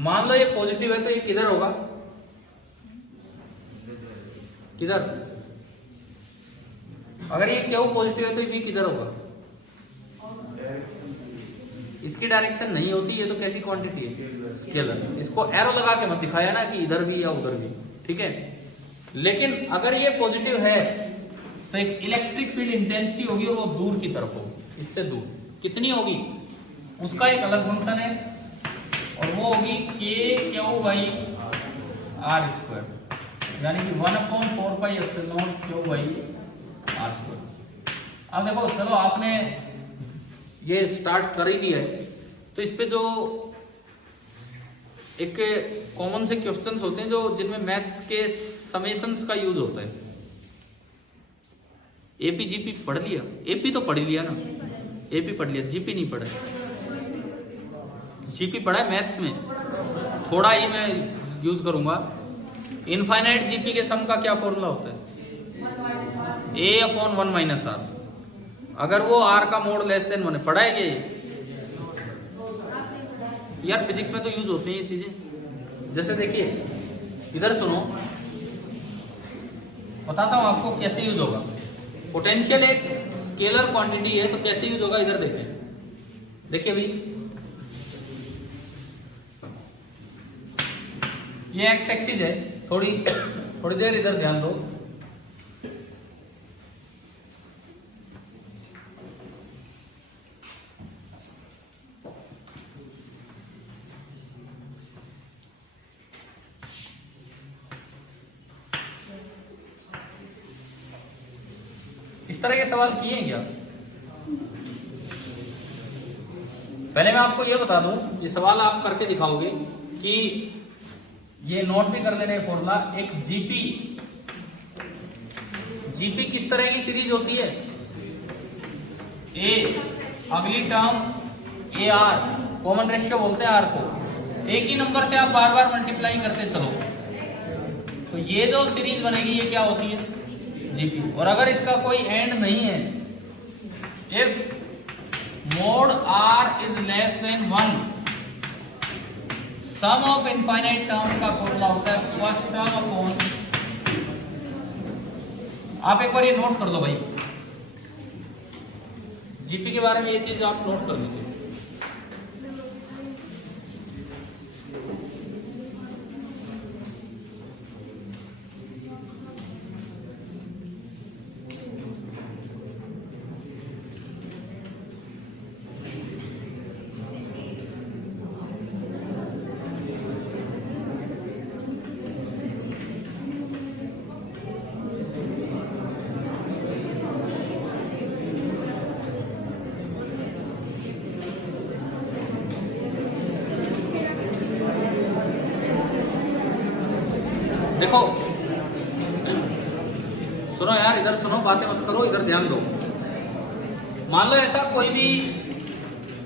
मान लो ये पॉजिटिव है तो ये किधर होगा, किधर, अगर ये क्यू पॉजिटिव है तो ये किधर होगा, इसकी डायरेक्शन नहीं होती, ये तो कैसी क्वांटिटी है, स्केलर। इसको एरो लगा के मत दिखाया ना कि इधर भी या उधर भी, ठीक है। लेकिन अगर ये पॉजिटिव है तो एक इलेक्ट्रिक फील्ड इंटेंसिटी होगी और वो दूर की तरफ होगी, इससे दूर कितनी होगी, उसका एक अलग फंक्शन है और वो होगी के क्यू बाई आर स्क्वायर, यानी कि 1/4 pi epsilon naught q by r square. अब देखो, चलो आपने ये स्टार्ट कर ही दिया है, तो इस पे जो एक कॉमन से क्वेश्चंस होते हैं जो जिनमें मैथ्स के समेशंस का यूज होता है। एपी जीपी पढ़ लिया, एपी तो पढ़ लिया ना, एपी पढ़ लिया, जीपी नहीं पढ़ा। जीपी पढ़ा है मैथ्स में, थोड़ा ही मैं यूज करूंगा। इनफाइनाइट जीपी के सम का क्या फॉर्मूला होता है, a/1 - r। अगर वो r का मोड लेस देन 1 है, पढ़ा है क्या यार? फिजिक्स में तो यूज होती हैं ये चीजें। जैसे देखिए इधर सुनो, बताता हूं आपको कैसे यूज होगा। पोटेंशियल एक स्केलर क्वांटिटी है तो कैसे यूज होगा, इधर देखें। देखिए अभी ये एक्स एक्सिस है, थोड़ी देर इधर ध्यान दो। इस तरह के सवाल किए हैं क्या? पहले मैं आपको ये बता दूं, ये सवाल आप करके दिखाओगे कि ये नोट भी कर लेने फॉर्मूला। एक जीपी किस तरह की सीरीज होती है, ए अगली term A R, common ratio बोलते हैं आर को, एक ही नंबर से आप बार बार मल्टीप्लाई करते चलो, तो ये जो सीरीज बनेगी ये क्या होती है, जीपी। और अगर इसका कोई एंड नहीं है, if mod r is less than 1, sum of infinite terms का फॉर्मूला होता है फर्स्ट टर्म अपॉन, आप एक बार ये नोट कर दो भाई, जीपी के बारे में ये चीज आप नोट कर लीजिए। देखो सुनो यार, इधर सुनो, बातें मत करो, इधर ध्यान दो। मान लो ऐसा कोई भी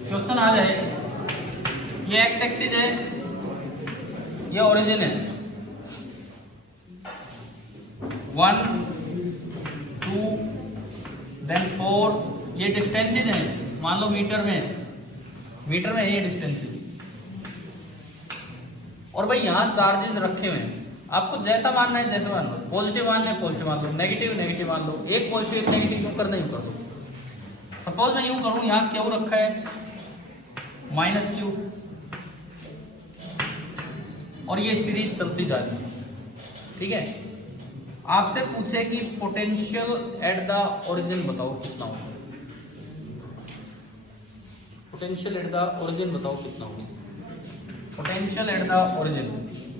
क्वेश्चन आ जाए, ये एक्स एक्सिस है, ये ओरिजिन है, 1 2 देन 4, ये डिस्टेंसेज हैं, मान लो मीटर में है ये डिस्टेंसेज, और भाई यहाँ चार्जेस रखे हुए हैं, आपको जैसा मानना है जैसा मान लो, पॉजिटिव मानना है पॉजिटिव मान लो, नेगेटिव मान लो, एक पॉजिटिव एक नेगेटिव यूं करना यूं कर दो। सपोज मैं यूं करूं, यहाँ क्यू रखा है -q, और ये सीरीज चलती जा रही है, ठीक है। आपसे पूछे कि पोटेंशियल एट द ओरिजिन बताओ कितना होगा, पोटेंशियल एट द ओरिजिन बताओ कितना होगा, पोटेंशियल एट द ओरिजिन,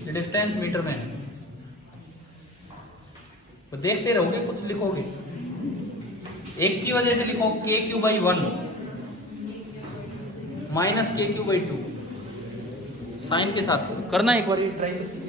ये डिस्टेंस मीटर में है, तो देखते रहोगे कुछ लिखोगे, एक की वजह से लिखो KQ/1 माइनस KQ/2, साइन के साथ करना, एक बार ये ट्राई करके।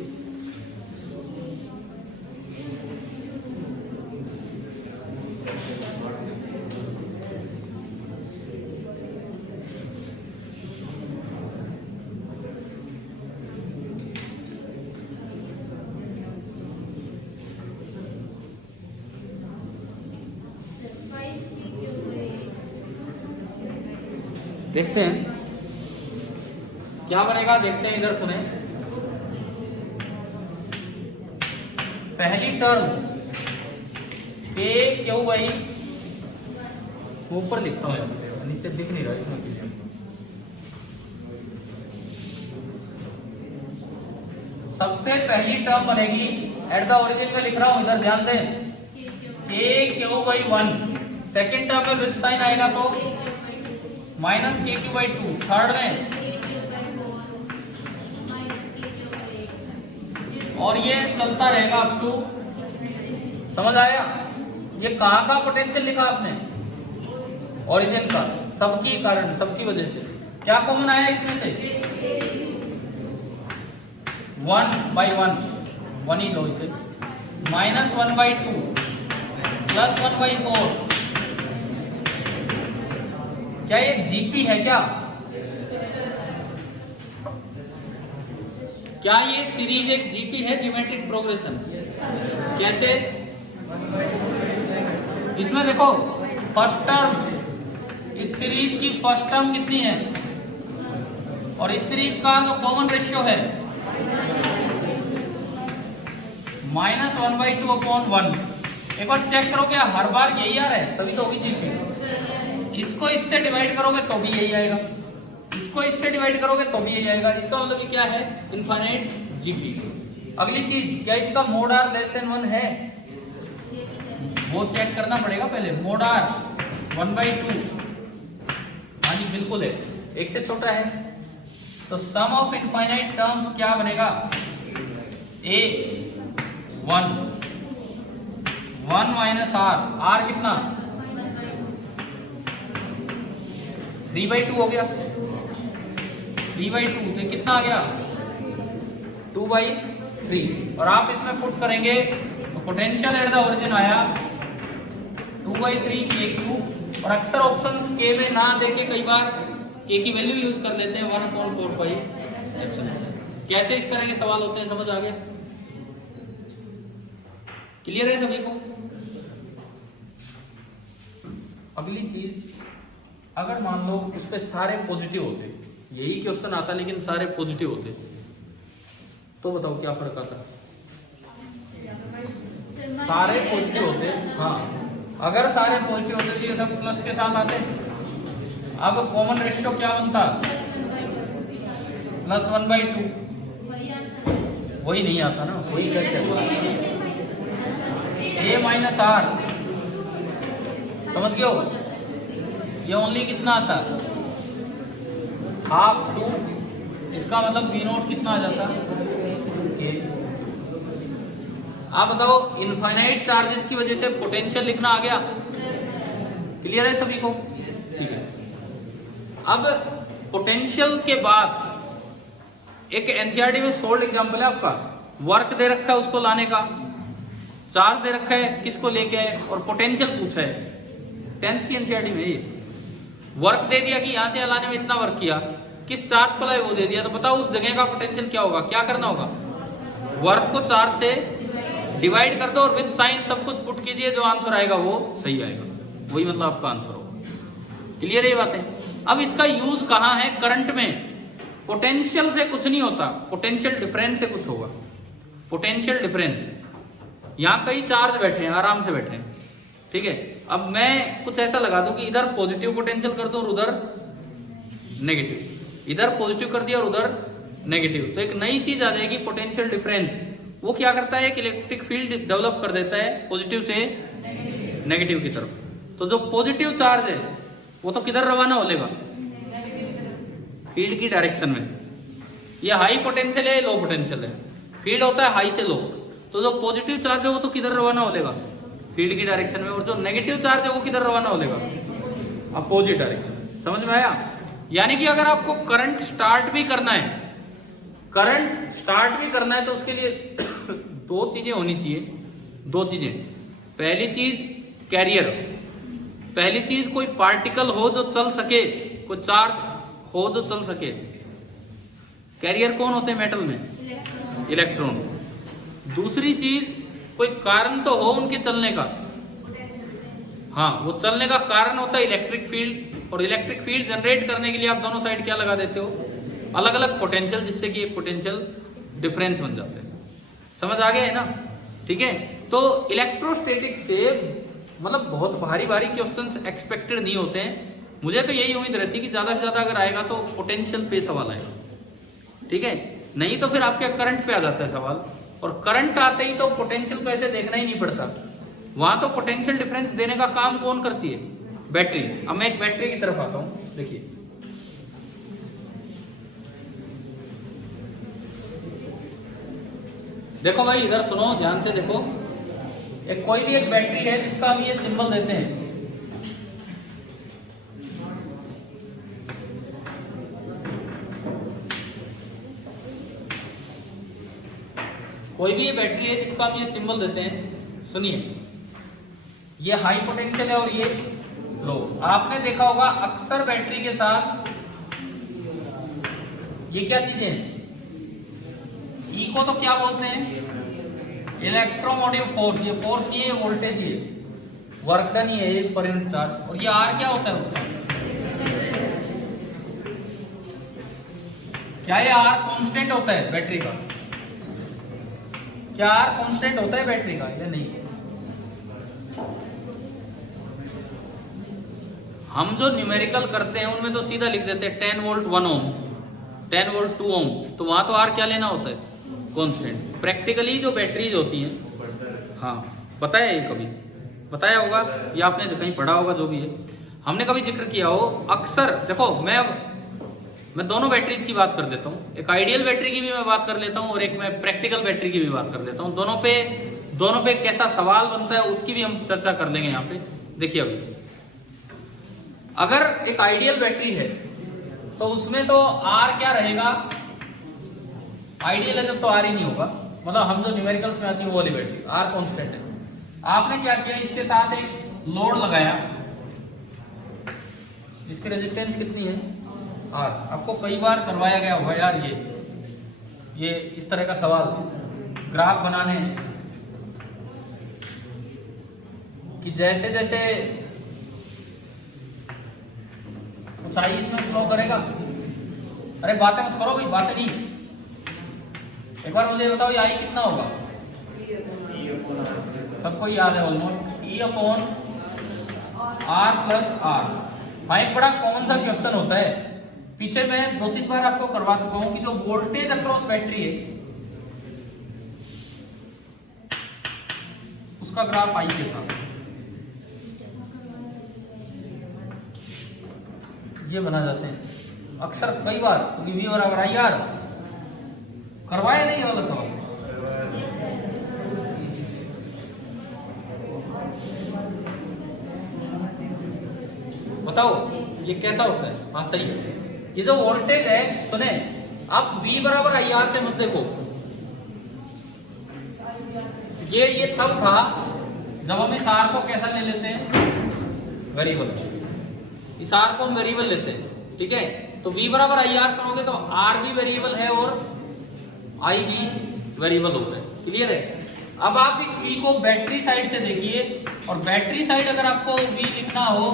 देखते हैं क्या बनेगा, देखते हैं, इधर सुने। पहली टर्म KQ/, ऊपर लिखता हूं, नीचे दिख नहीं रहा इसमें किसी। सबसे पहली टर्म बनेगी एट द ओरिजिन में लिख रहा हूं, इधर ध्यान दें, KQ/1, सेकेंड टर्म में विद साइन आएगा तो -KQ/2, थर्ड में, और ये चलता रहेगा अप टू, समझ आया। ये कहाँ का पोटेंशियल लिखा आपने, ओरिजिन का, सबकी कारण, सबकी वजह से। क्या कॉमन आया इसमें से, 1/1, 1 ही लो इसे, -1/2 प्लस 1/4, क्या ये जीपी है क्या, क्या ये सीरीज एक जीपी है, ज्योमेट्रिक प्रोग्रेशन। कैसे, इसमें देखो फर्स्ट टर्म, इस सीरीज की फर्स्ट टर्म कितनी है, और इस सीरीज का जो कॉमन रेशियो है -1/2/1। एक बार चेक करो क्या हर बार यही आ रहा है, तभी तो होगी जीपी। इसको इससे डिवाइड करोगे तो भी यही आएगा, इसको इससे डिवाइड करोगे तो भी यही आएगा, इसका मतलब क्या है, इनफाइनाइट जीपी। अगली चीज, क्या इसका मोड आर लेस देन 1 है, वो चेक करना पड़ेगा पहले। मोड आर 1/2, हाँ जी बिल्कुल है, एक से छोटा है, तो सम ऑफ इनफाइनाइट टर्म्स क्या बनेगा, A1 1 माइनस R कितना, 3/2 हो गया, 3/2 तो कितना आ गया, 2/3, और आप इसमें पुट करेंगे तो पोटेंशियल एट द ओरिजिन आया 2/3 KQ, और अक्सर ऑप्शंस K में ना देके कई बार K की वैल्यू यूज कर लेते हैं, 1/4πε। कैसे इस तरह के सवाल होते हैं, समझ आ गया, क्लियर है सभी को। अगली चीज, अगर मान लो उस पे सारे पॉजिटिव होते, यही क्वेश्चन आता लेकिन सारे पॉजिटिव होते, तो बताओ क्या फर्क आता? सारे पॉजिटिव होते, हाँ, अगर सारे पॉजिटिव होते तो ये सब प्लस के साथ आते। अब कॉमन रेशियो क्या बनता? +1/2। वही नहीं आता ना, वही कैसे आता? a - r, समझ गए हो? ये ओनली कितना आता? ½ 2, इसका मतलब v0 कितना आ जाता? a। आप बताओ, इनफाइनाइट चार्जेस की वजह से पोटेंशियल लिखना आ गया? क्लियर है सभी को? ठीक है। अब पोटेंशियल के बाद एक एनसीईआरटी में सोल्ड एग्जांपल है आपका, वर्क दे रखा है उसको लाने का, चार्ज दे रखा है किसको लेके आए, और पोटेंशियल पूछा है। 10th की एनसीईआरटी में ये वर्क दे दिया कि यहां से लाने में इतना वर्क किया, किस चार्ज को लाए वो दे दिया, तो बताओ उस जगह का पोटेंशियल क्या होगा? क्या करना होगा? वर्क को चार्ज से डिवाइड कर दो और विद साइन सब कुछ पुट कीजिए, जो आंसर आएगा वो सही आएगा, वही मतलब आपका आंसर होगा। क्लियर है ये बातें? अब इसका यूज कहां है? करंट में। पोटेंशियल से कुछ नहीं होता, पोटेंशियल डिफरेंस से कुछ होगा। पोटेंशियल डिफरेंस, यहां कई चार्ज बैठे हैं, आराम से बैठे हैं, ठीक है। अब मैं कुछ ऐसा लगा दूं कि इधर पॉजिटिव पोटेंशियल कर दूं और उधर नेगेटिव, इधर पॉजिटिव कर दिया और उधर नेगेटिव, तो एक नई चीज आ जाएगी पोटेंशियल डिफरेंस। वो क्या करता है? एक इलेक्ट्रिक फील्ड डेवलप कर देता है पॉजिटिव से नेगेटिव की तरफ। तो जो पॉजिटिव चार्ज है वो तो किधर रवाना हो लेगा? फील्ड की डायरेक्शन में। ये हाई पोटेंशियल है, लो पोटेंशियल है, फील्ड होता है हाई से लो, तो जो पॉजिटिव चार्ज है वो तो किधर रवाना हो लेगा? फील्ड की डायरेक्शन में। और जो नेगेटिव चार्ज है वो किधर रवाना हो लेगा? Opposite direction. समझ में आया? यानी कि अगर आपको करंट स्टार्ट भी करना है, करंट स्टार्ट भी करना है, तो उसके लिए दो चीजें होनी चाहिए, दो चीजें। पहली चीज कैरियर, पहली चीज कोई पार्टिकल हो जो चल सके, कोई चार्ज हो जो चल सके। कैरियर कौन होते हैं मेटल में? इलेक्ट्रॉन। दूसरी चीज कोई कारण तो हो उनके चलने का, हाँ, वो चलने का कारण होता है इलेक्ट्रिक फील्ड, और इलेक्ट्रिक फील्ड जनरेट करने के लिए आप दोनों साइड क्या लगा देते हो? अलग अलग पोटेंशियल, जिससे कि एक पोटेंशियल डिफरेंस बन जाते हैं। समझ आ गया है ना? ठीक है। तो इलेक्ट्रोस्टैटिक से मतलब बहुत भारी भारी क्वेश्चंस एक्सपेक्टेड नहीं होते हैं। मुझे तो यही उम्मीद रहती है कि ज्यादा से ज्यादा अगर आएगा तो पोटेंशियल पे सवाल आएगा, ठीक है। नहीं तो फिर आपके करंट पे आ जाता है सवाल, और करंट आते ही तो पोटेंशियल को ऐसे देखना ही नहीं पड़ता। वहां तो पोटेंशियल डिफरेंस देने का काम कौन करती है? बैटरी। अब मैं एक बैटरी की तरफ आता हूं, देखिए देखो भाई, इधर सुनो ध्यान से, देखो एक कोई भी एक बैटरी है जिसका हम ये सिंबल देते हैं, कोई भी ये बैटरी है जिसका हम ये सिंबल देते हैं। सुनिए, ये हाई पोटेंशियल है और ये लो। आपने देखा होगा अक्सर बैटरी के साथ ये क्या चीजें हैं? ई को तो क्या बोलते हैं? Electromotive force. ये फोर्स नहीं है, वोल्टेज ही है, वर्क डन ही है, एक पर यूनिट चार्ज। और ये आर क्या होता है उसका? क्या ये आर कांस्टेंट होता है बैटरी का? क्या आर कांस्टेंट होता है बैटरी का या नहीं? हम जो न्यूमेरिकल करते हैं उनमें तो सीधा लिख देते हैं 10 वोल्ट 1 ओम, 10 वोल्ट 2 ओम, तो वहां तो आर क्या लेना होता है? कांस्टेंट। प्रैक्टिकली जो बैटरीज होती हैं, हाँ बताया, ये कभी बताया होगा या आपने कहीं पढ़ा होगा, जो भी है हमने कभी जिक्र किया हो। अक्सर देखो, मैं दोनों बैटरीज की बात कर देता हूँ, एक आइडियल बैटरी की भी मैं बात कर लेता हूँ और एक मैं प्रैक्टिकल बैटरी की भी बात कर लेता हूँ। दोनों पे कैसा सवाल बनता है उसकी भी हम चर्चा कर लेंगे यहाँ पे। देखिए, अभी अगर एक आइडियल बैटरी है तो उसमें तो आर क्या रहेगा? आइडियल है जब तो आर ही नहीं होगा, मतलब हम जो न्यूमेरिकल्स में आती है वो वाली बैटरी, आर कांस्टेंट है। आपने क्या किया, इसके साथ एक लोड लगाया, इसकी रेजिस्टेंस कितनी है? आर। आपको कई बार करवाया गया होगा यार ये इस तरह का सवाल, ग्राफ बनाने कि जैसे जैसे कुछ आई इसमें फ्लो करेगा? अरे बातें मत करो भाई, बातें नहीं। एक बार मुझे बताओ ये आई कितना होगा? सबको याद है almost, E upon R plus R। हाँ, एक बड़ा कॉमन सा क्वेश्चन होता है, पीछे मैं 2-3 बार आपको करवा चुका हूं कि जो वोल्टेज अक्रॉस बैटरी है उसका ग्राफ आई के साथ ये बना जाते हैं अक्सर कई बार, क्योंकि V बराबर IR करवाया नहीं ये वाला सवाल। बताओ ये कैसा होता है? हाँ सही है, ये जो वोल्टेज है, सुने आप V बराबर IR से मत देखो, ये तब था जब हम इस R को कैसा ले लेते हैं? वेरिएबल। इस R को हम वेरिएबल लेते हैं, ठीक है? तो V बराबर IR करोगे तो R भी वेरिएबल है और I भी वेरिएबल होता है। क्लियर है? अब आप इस V को बैटरी साइड से देखिए, और बैटरी साइड अगर आपको V लिखना हो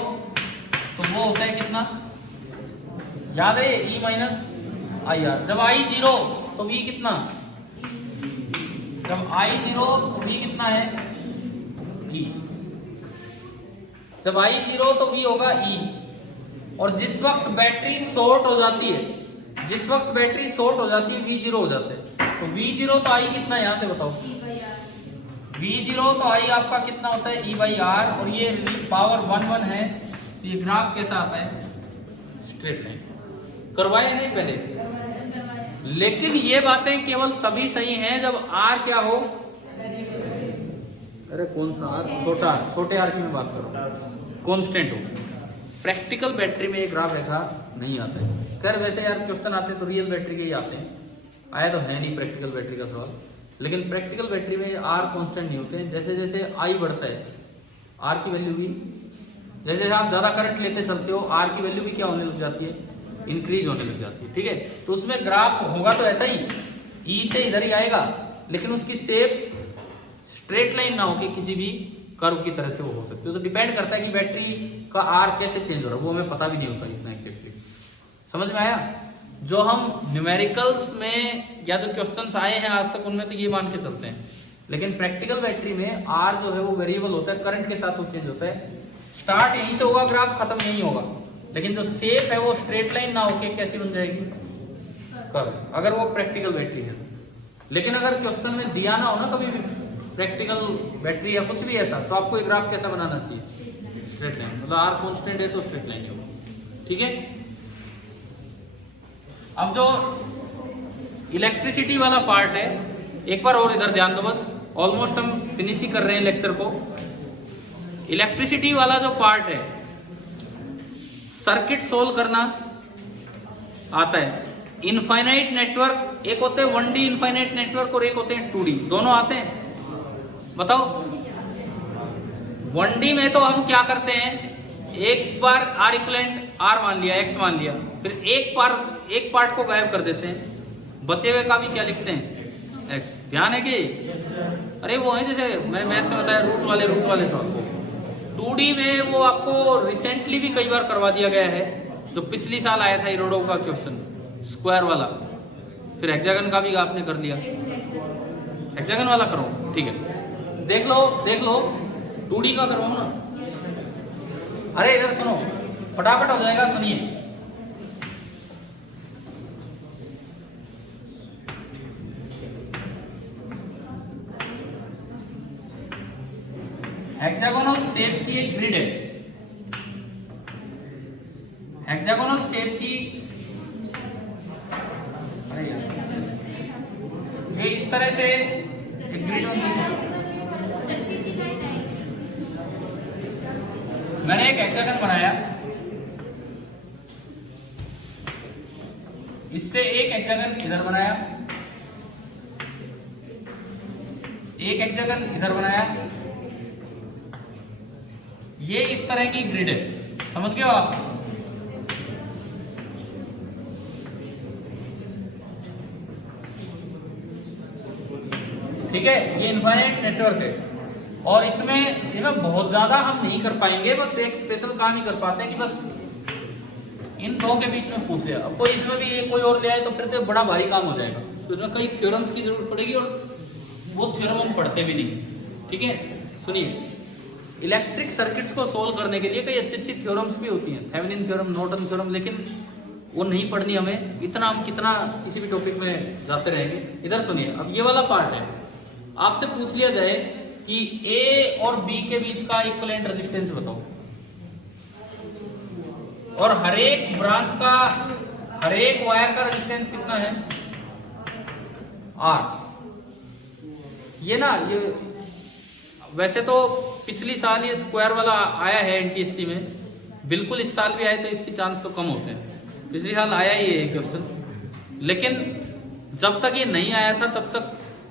तो वो होता है कितना? याद है? E minus IR। जब I 0 तो V कितना? जब I 0 तो V कितना है? E। जब I 0 तो V होगा E। और जिस वक्त बैटरी शॉर्ट हो जाती है, जिस वक्त बैटरी शॉर्ट हो जाती है V0 हो जाते हैं। तो V0 तो I कितना है? यहां से बताओ। V0 तो I आपका कितना होता है? E/R। और ये पावर 1 है, तो ये ग्राफ कैसा आता है? Straight line. करवाया नहीं पहले? लेकिन ये बातें केवल तभी सही हैं जब R क्या हो? अरे कौन सा R? छोटा R, छोटे R की मैं बात कर रहा हूँ, कांस्टेंट हो। प्रैक्टिकल बैटरी में ये ग्राफ ऐसा नहीं आता है। खैर वैसे यार क्वेश्चन आते हैं तो रियल बैटरी के ही आते हैं, आया तो है नहीं प्रैक्टिकल बैटरी का सवाल। लेकिन प्रैक्टिकल बैटरी में R कांस्टेंट नहीं होते हैं। जैसे जैसे I बढ़ता है R की वैल्यू भी, जैसे जैसे आप ज्यादा करंट लेते चलते हो R की वैल्यू भी क्या होने लग जाती है? इंक्रीज होने लग जाती है, ठीक है? तो उसमें ग्राफ होगा तो ऐसा ही, E से इधर ही आएगा, लेकिन उसकी शेप स्ट्रेट लाइन ना होके किसी भी कर्व की तरह से वो हो सकती है। तो डिपेंड करता है कि बैटरी का R कैसे चेंज हो रहा है, वो हमें पता भी नहीं होता इतना एग्जैक्टली। समझ में आया? जो हम न्यूमेरिकल्स में या जो क्वेश्चंस आए हैं आज तक उनमें तो ये मान के चलते हैं, लेकिन प्रैक्टिकल बैटरी में R जो है वो वेरिएबल होता है, करंट के साथ वो चेंज होता है। स्टार्ट यहीं से होगा, ग्राफ खत्म यहीं होगा, लेकिन जो शेप है वो स्ट्रेट लाइन ना होके कैसी बन जाएगी? कर्व, अगर वो प्रैक्टिकल बैटरी है। लेकिन अगर क्वेश्चन में दिया ना हो ना कभी भी प्रैक्टिकल बैटरी या कुछ भी ऐसा, तो आपको ये ग्राफ कैसा बनाना चाहिए? Straight line. मतलब R कांस्टेंट है तो स्ट्रेट लाइन होगा, ठीक है? अब जो इलेक्ट्रिसिटी वाला पार्ट है, एक बार और इधर ध्यान दो, बस ऑलमोस्ट हम फिनिश ही कर रहे हैं लेक्चर को। इलेक्ट्रिसिटी वाला जो पार्ट है, सर्किट सोल्व करना आता है। इनफाइनाइट नेटवर्क, एक होते हैं 1D इनफाइनाइट नेटवर्क और एक होते हैं 2D, दोनों आते हैं? बताओ। 1D में तो हम क्या करते हैं, एक बार R इक्विवेलेंट R मान लिया, X मान लिया, फिर एक पार्ट को गायब कर देते हैं, बचे हुए का भी क्या लिखते हैं? X। ध्यान है कि अरे वो है जैसे मैं मैथ से बताया रूट वाले सवाल को। 2D में वो आपको रिसेंटली भी कई बार करवा दिया गया है, जो पिछली साल आया था इरोडो का क्वेश्चन, स्क्वायर वाला। फिर हेक्सागन का भी आपने कर लिया, हेक्सागन वाला करो, ठीक है? देख लो 2D का करो ना। अरे इधर सुनो, फटाफट हो जाएगा, सुनिए। हेक्सागोनल शेप की एक ग्रिड है, हेक्सागोनल शेप की, अरे ये इस तरह से एक ग्रिड होती है। मैंने एक हेक्सागन बनाया, इससे एक हेक्सागन इधर बनाया, एक हेक्सागन इधर बनाया, ये इस तरह की ग्रिड है, समझ गए हो आप? ठीक है, ये इनफाइनाइट नेटवर्क है, और इसमें बहुत ज्यादा हम नहीं कर पाएंगे, बस एक स्पेशल काम ही कर पाते हैं कि बस इन दो के बीच में पूछ लिया। अब कोई इसमें भी कोई और ले आए तो फिर तो बड़ा भारी काम हो जाएगा, तो इसमें कई थ्योरम्स की जरूरत पड़ेगी और वो थ्योरम हम पढ़ते भी नहीं। ठीक है, सुनिए, इलेक्ट्रिक सर्किट्स को सोल्व करने के लिए कई अच्छी अच्छी थ्योरम्स भी होती हैं, थेवेनिन थ्योरम, नॉर्टन थ्योरम, लेकिन वो नहीं पढ़नी हमें, इतना हम कितना किसी भी टॉपिक में जाते रहेंगे। इधर सुनिए, अब ये वाला पार्ट है, आपसे पूछ लिया जाए कि ए और बी के बीच का इक्विवेलेंट रेजिस्टेंस बताओ, और हर एक ब्रांच का, हर एक वायर का रेजिस्टेंस कितना है, आर। ये ना, ये वैसे तो पिछली साल ये स्क्वायर वाला आया है एनटीएससी में, बिल्कुल इस साल भी आए तो इसकी चांस तो कम होते हैं, पिछली साल आया ही है क्वेश्चन, लेकिन जब तक ये नहीं आया था तब तक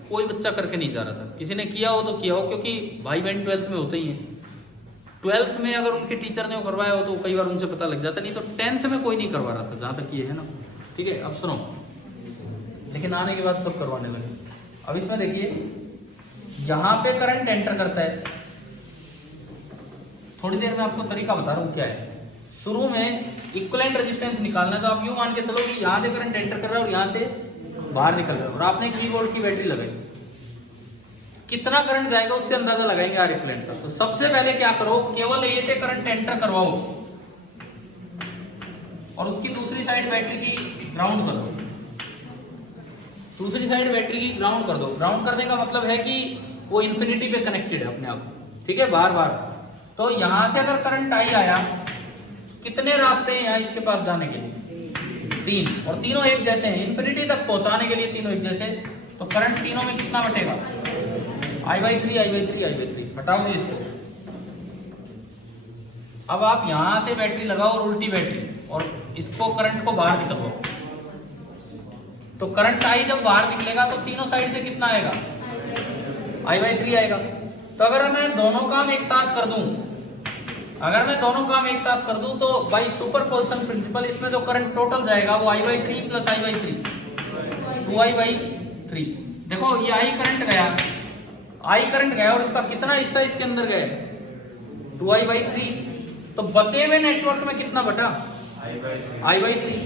कोई बच्चा करके नहीं जा रहा था। किसी ने किया हो तो किया हो, क्योंकि भाई बहन 12th में होते ही हैं, 12th में अगर उनके टीचर ने वो करवाया हो तो कई बार उनसे पता लग जाता, नहीं तो 10th में कोई नहीं करवा रहा था, जहां तक ये है ना। ठीक है, अब सुनो, लेकिन आने के बाद सब करवाने लगे। अब इसमें देखिए, यहां पे करंट एंटर करता है, थोड़ी देर में आपको तरीका बता रहा हूं क्या है। शुरू में इक्विवेलेंट रेजिस्टेंस निकालना है, तो आप यूं मान के चलो कि यहां से करंट एंटर कर रहा है और यहां से बाहर निकल रहा है, और आपने 3 वोल्ट की बैटरी लगाई, कितना करंट जाएगा उससे अंदाजा लगाएंगे आर इक्विवेलेंट का। तो सबसे पहले क्या करो, केवल ए से करंट एंटर करवाओ और उसकी दूसरी साइड बैटरी की ग्राउंड कर दो, दूसरी साइड बैटरी की ग्राउंड कर दो। ग्राउंड करने का मतलब है कि वो इन्फिनिटी पे कनेक्टेड है अपने आप, ठीक है, बार बार। तो यहां से अगर करंट आई आया, कितने रास्ते हैं यहाँ इसके पास जाने के लिए, 3, और तीनों एक जैसे हैं, इन्फिनिटी तक पहुंचाने के लिए तीनों एक जैसे। तो करंट तीनों में कितना बटेगा, I/3 I/3 I/3, हटाओ इसको। अब आप यहां से बैटरी लगाओ और उल्टी बैटरी, और इसको करंट को बाहर निकलवाओ, तो करंट आई जब बाहर निकलेगा तो तीनों साइड से कितना आएगा, I/3 आएगा। तो अगर मैं दोनों काम एक साथ कर दूं, अगर मैं दोनों काम एक साथ कर दूं तो बाई सुपरपोजिशन प्रिंसिपल इसमें जो करंट टोटल जाएगा वो I/3 प्लस I/3 2I/3। देखो ये I करंट गया, I करंट गया और इसका कितना हिस्सा इसके अंदर गया, 2I/3। तो बचे हुए नेटवर्क में कितना बटा, I/3।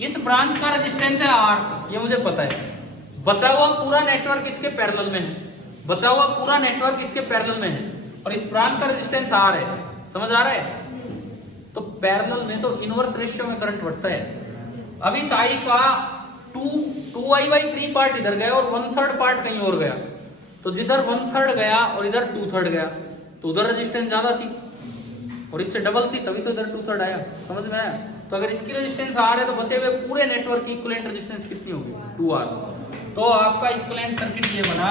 इस ब्रांच का रेजिस्टेंस है R, ये मुझे पता है। बचा हुआ पूरा नेटवर्क इसके पैरेलल में है, बचा हुआ पूरा नेटवर्क इसके पैरेलल में है, और इस ब्रांच का रेजिस्टेंस R है, समझ आ रहा है। तो पैरेलल में तो इनवर्स रेशियो में करंट बढ़ता है। अब इस I का 2I/3 पार्ट इधर गया और 1/3 पार्ट कहीं और गया, तो जिधर 1/3 गया और इधर 2/3 गया, तो उधर रेजिस्टेंस ज्यादा थी और इससे डबल थी, तभी तो इधर 2/3 आया, समझ में आया। तो अगर इसकी रेजिस्टेंस R है तो बचे हुए पूरे नेटवर्क की इक्विवेलेंट रेजिस्टेंस कितनी होगी, 2R। तो आपका इक्विवेलेंट सर्किट ये बना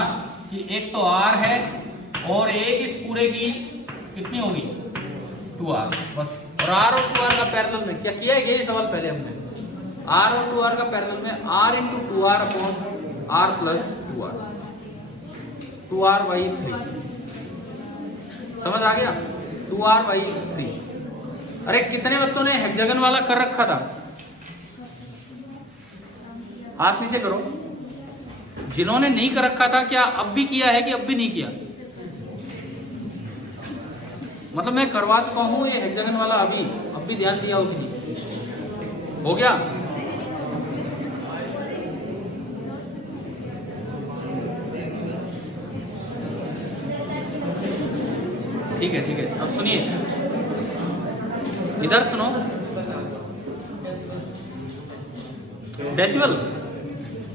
कि एक तो R है और एक इस पूरे की कितनी होगी, 2R, बस। और R और 2R का पैरेलल में क्या किया है, ये सवाल पहले हमने, R और 2R का पैरेलल में R × 2R upon R plus 2R, 2R/3, समझ आ गया, 2R/3। अरे कितने बच्चों ने हेक्सागन वाला कर रखा था, हाथ नीचे करो। जिन्होंने नहीं कर रखा था, क्या अब भी किया है कि अब भी नहीं किया, मतलब मैं करवा चुका हूं ये हेक्सागन वाला, अभी अब भी ध्यान दिया हो कि नहीं, हो गया। ठीक है, ठीक है, अब सुनिए, इधर सुनो, डेसिबल,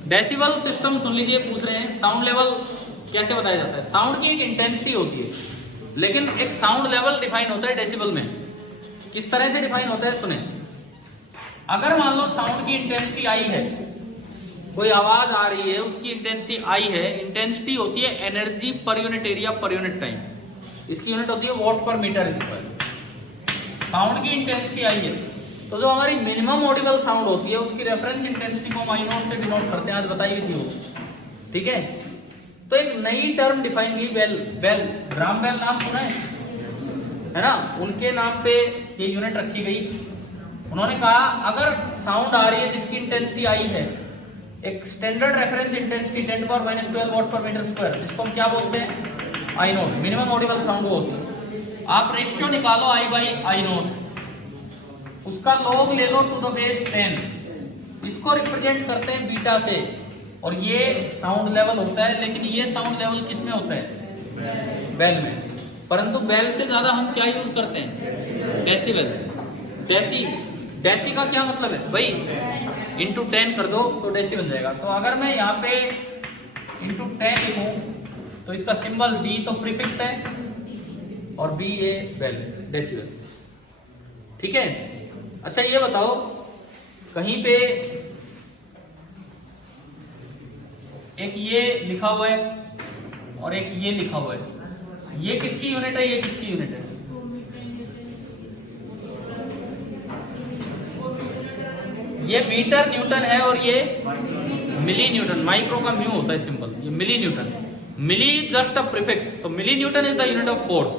डेसिबल सिस्टम सुन लीजिए, पूछ रहे हैं साउंड लेवल कैसे बताया जाता है। साउंड की एक इंटेंसिटी होती है, लेकिन एक साउंड लेवल डिफाइन होता है डेसिबल में। किस तरह से डिफाइन होता है, सुने। अगर मान लो साउंड की इंटेंसिटी आई है, कोई आवाज आ रही है, उसकी इंटेंसिटी आई है, इंटेंसिटी होती है energy per unit area per unit time, इसकी यूनिट होती है वॉट पर मीटर स्क्वायर। साउंड की इंटेंसिटी आई है, तो जो हमारी मिनिमम ऑडिबल साउंड होती है उसकी रेफरेंस इंटेंसिटी को हम I0 से डिनोट करते हैं, आज बताई थी वो, ठीक है। तो एक नई टर्म डिफाइन हुई, बेल, ग्राम बेल नाम सुना है ना, उनके नाम पे ये यूनिट रखी गई। उन्होंने कहा अगर साउंड आ रही है जिसकी इंटेंसिटी आई है, एक स्टैंडर्ड रेफरेंस इंटेंसिटी 10⁻⁻12 वॉट पर मीटर स्क्वायर, जिसको हम क्या बोलते हैं, I0, मिनिमम ऑडिबल साउंड होती है। आप रेशियो निकालो I/I0, उसका log ले लो टू द बेस 10, इसको रिप्रेजेंट करते हैं बीटा से, और ये साउंड लेवल होता है, लेकिन ये साउंड लेवल किस में होता है? बेल में। परंतु बेल से ज्यादा हम क्या यूज करते हैं? डेसिबल। डेसी का क्या मतलब है भाई? इंटू 10 कर दो तो डेसी बन जाएगा। तो अगर मैं यहाँ पे इंटू 10 लिखूं तो इसका सिंबल डी तो प्रीफिक्स है और बी ए बेल, डेसिबल। ठीक है। अच्छा ये बताओ, कहीं पे एक ये लिखा हुआ है और एक ये लिखा हुआ है, ये किसकी यूनिट है, ये किसकी यूनिट है? ये मीटर न्यूटन है और ये मिली न्यूटन। माइक्रो का म्यू होता है सिंबल, ये milli newton. Milli just a prefix, तो milli newton is the unit of force,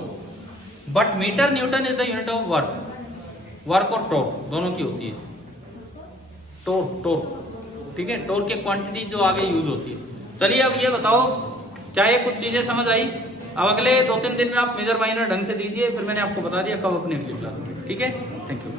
but metre newton is the unit of work. Work और टॉर्क दोनों की होती है। टॉर्क, ठीक है, टॉर्क की क्वांटिटी जो आगे यूज होती है। चलिए अब ये बताओ, क्या ये कुछ चीजें समझ आई? अब अगले 2-3 दिन में आप मेजर माइनर ढंग से दीजिए, फिर मैंने आपको बता दिया कब अपनी अगली क्लास में। ठीक है, थैंक यू।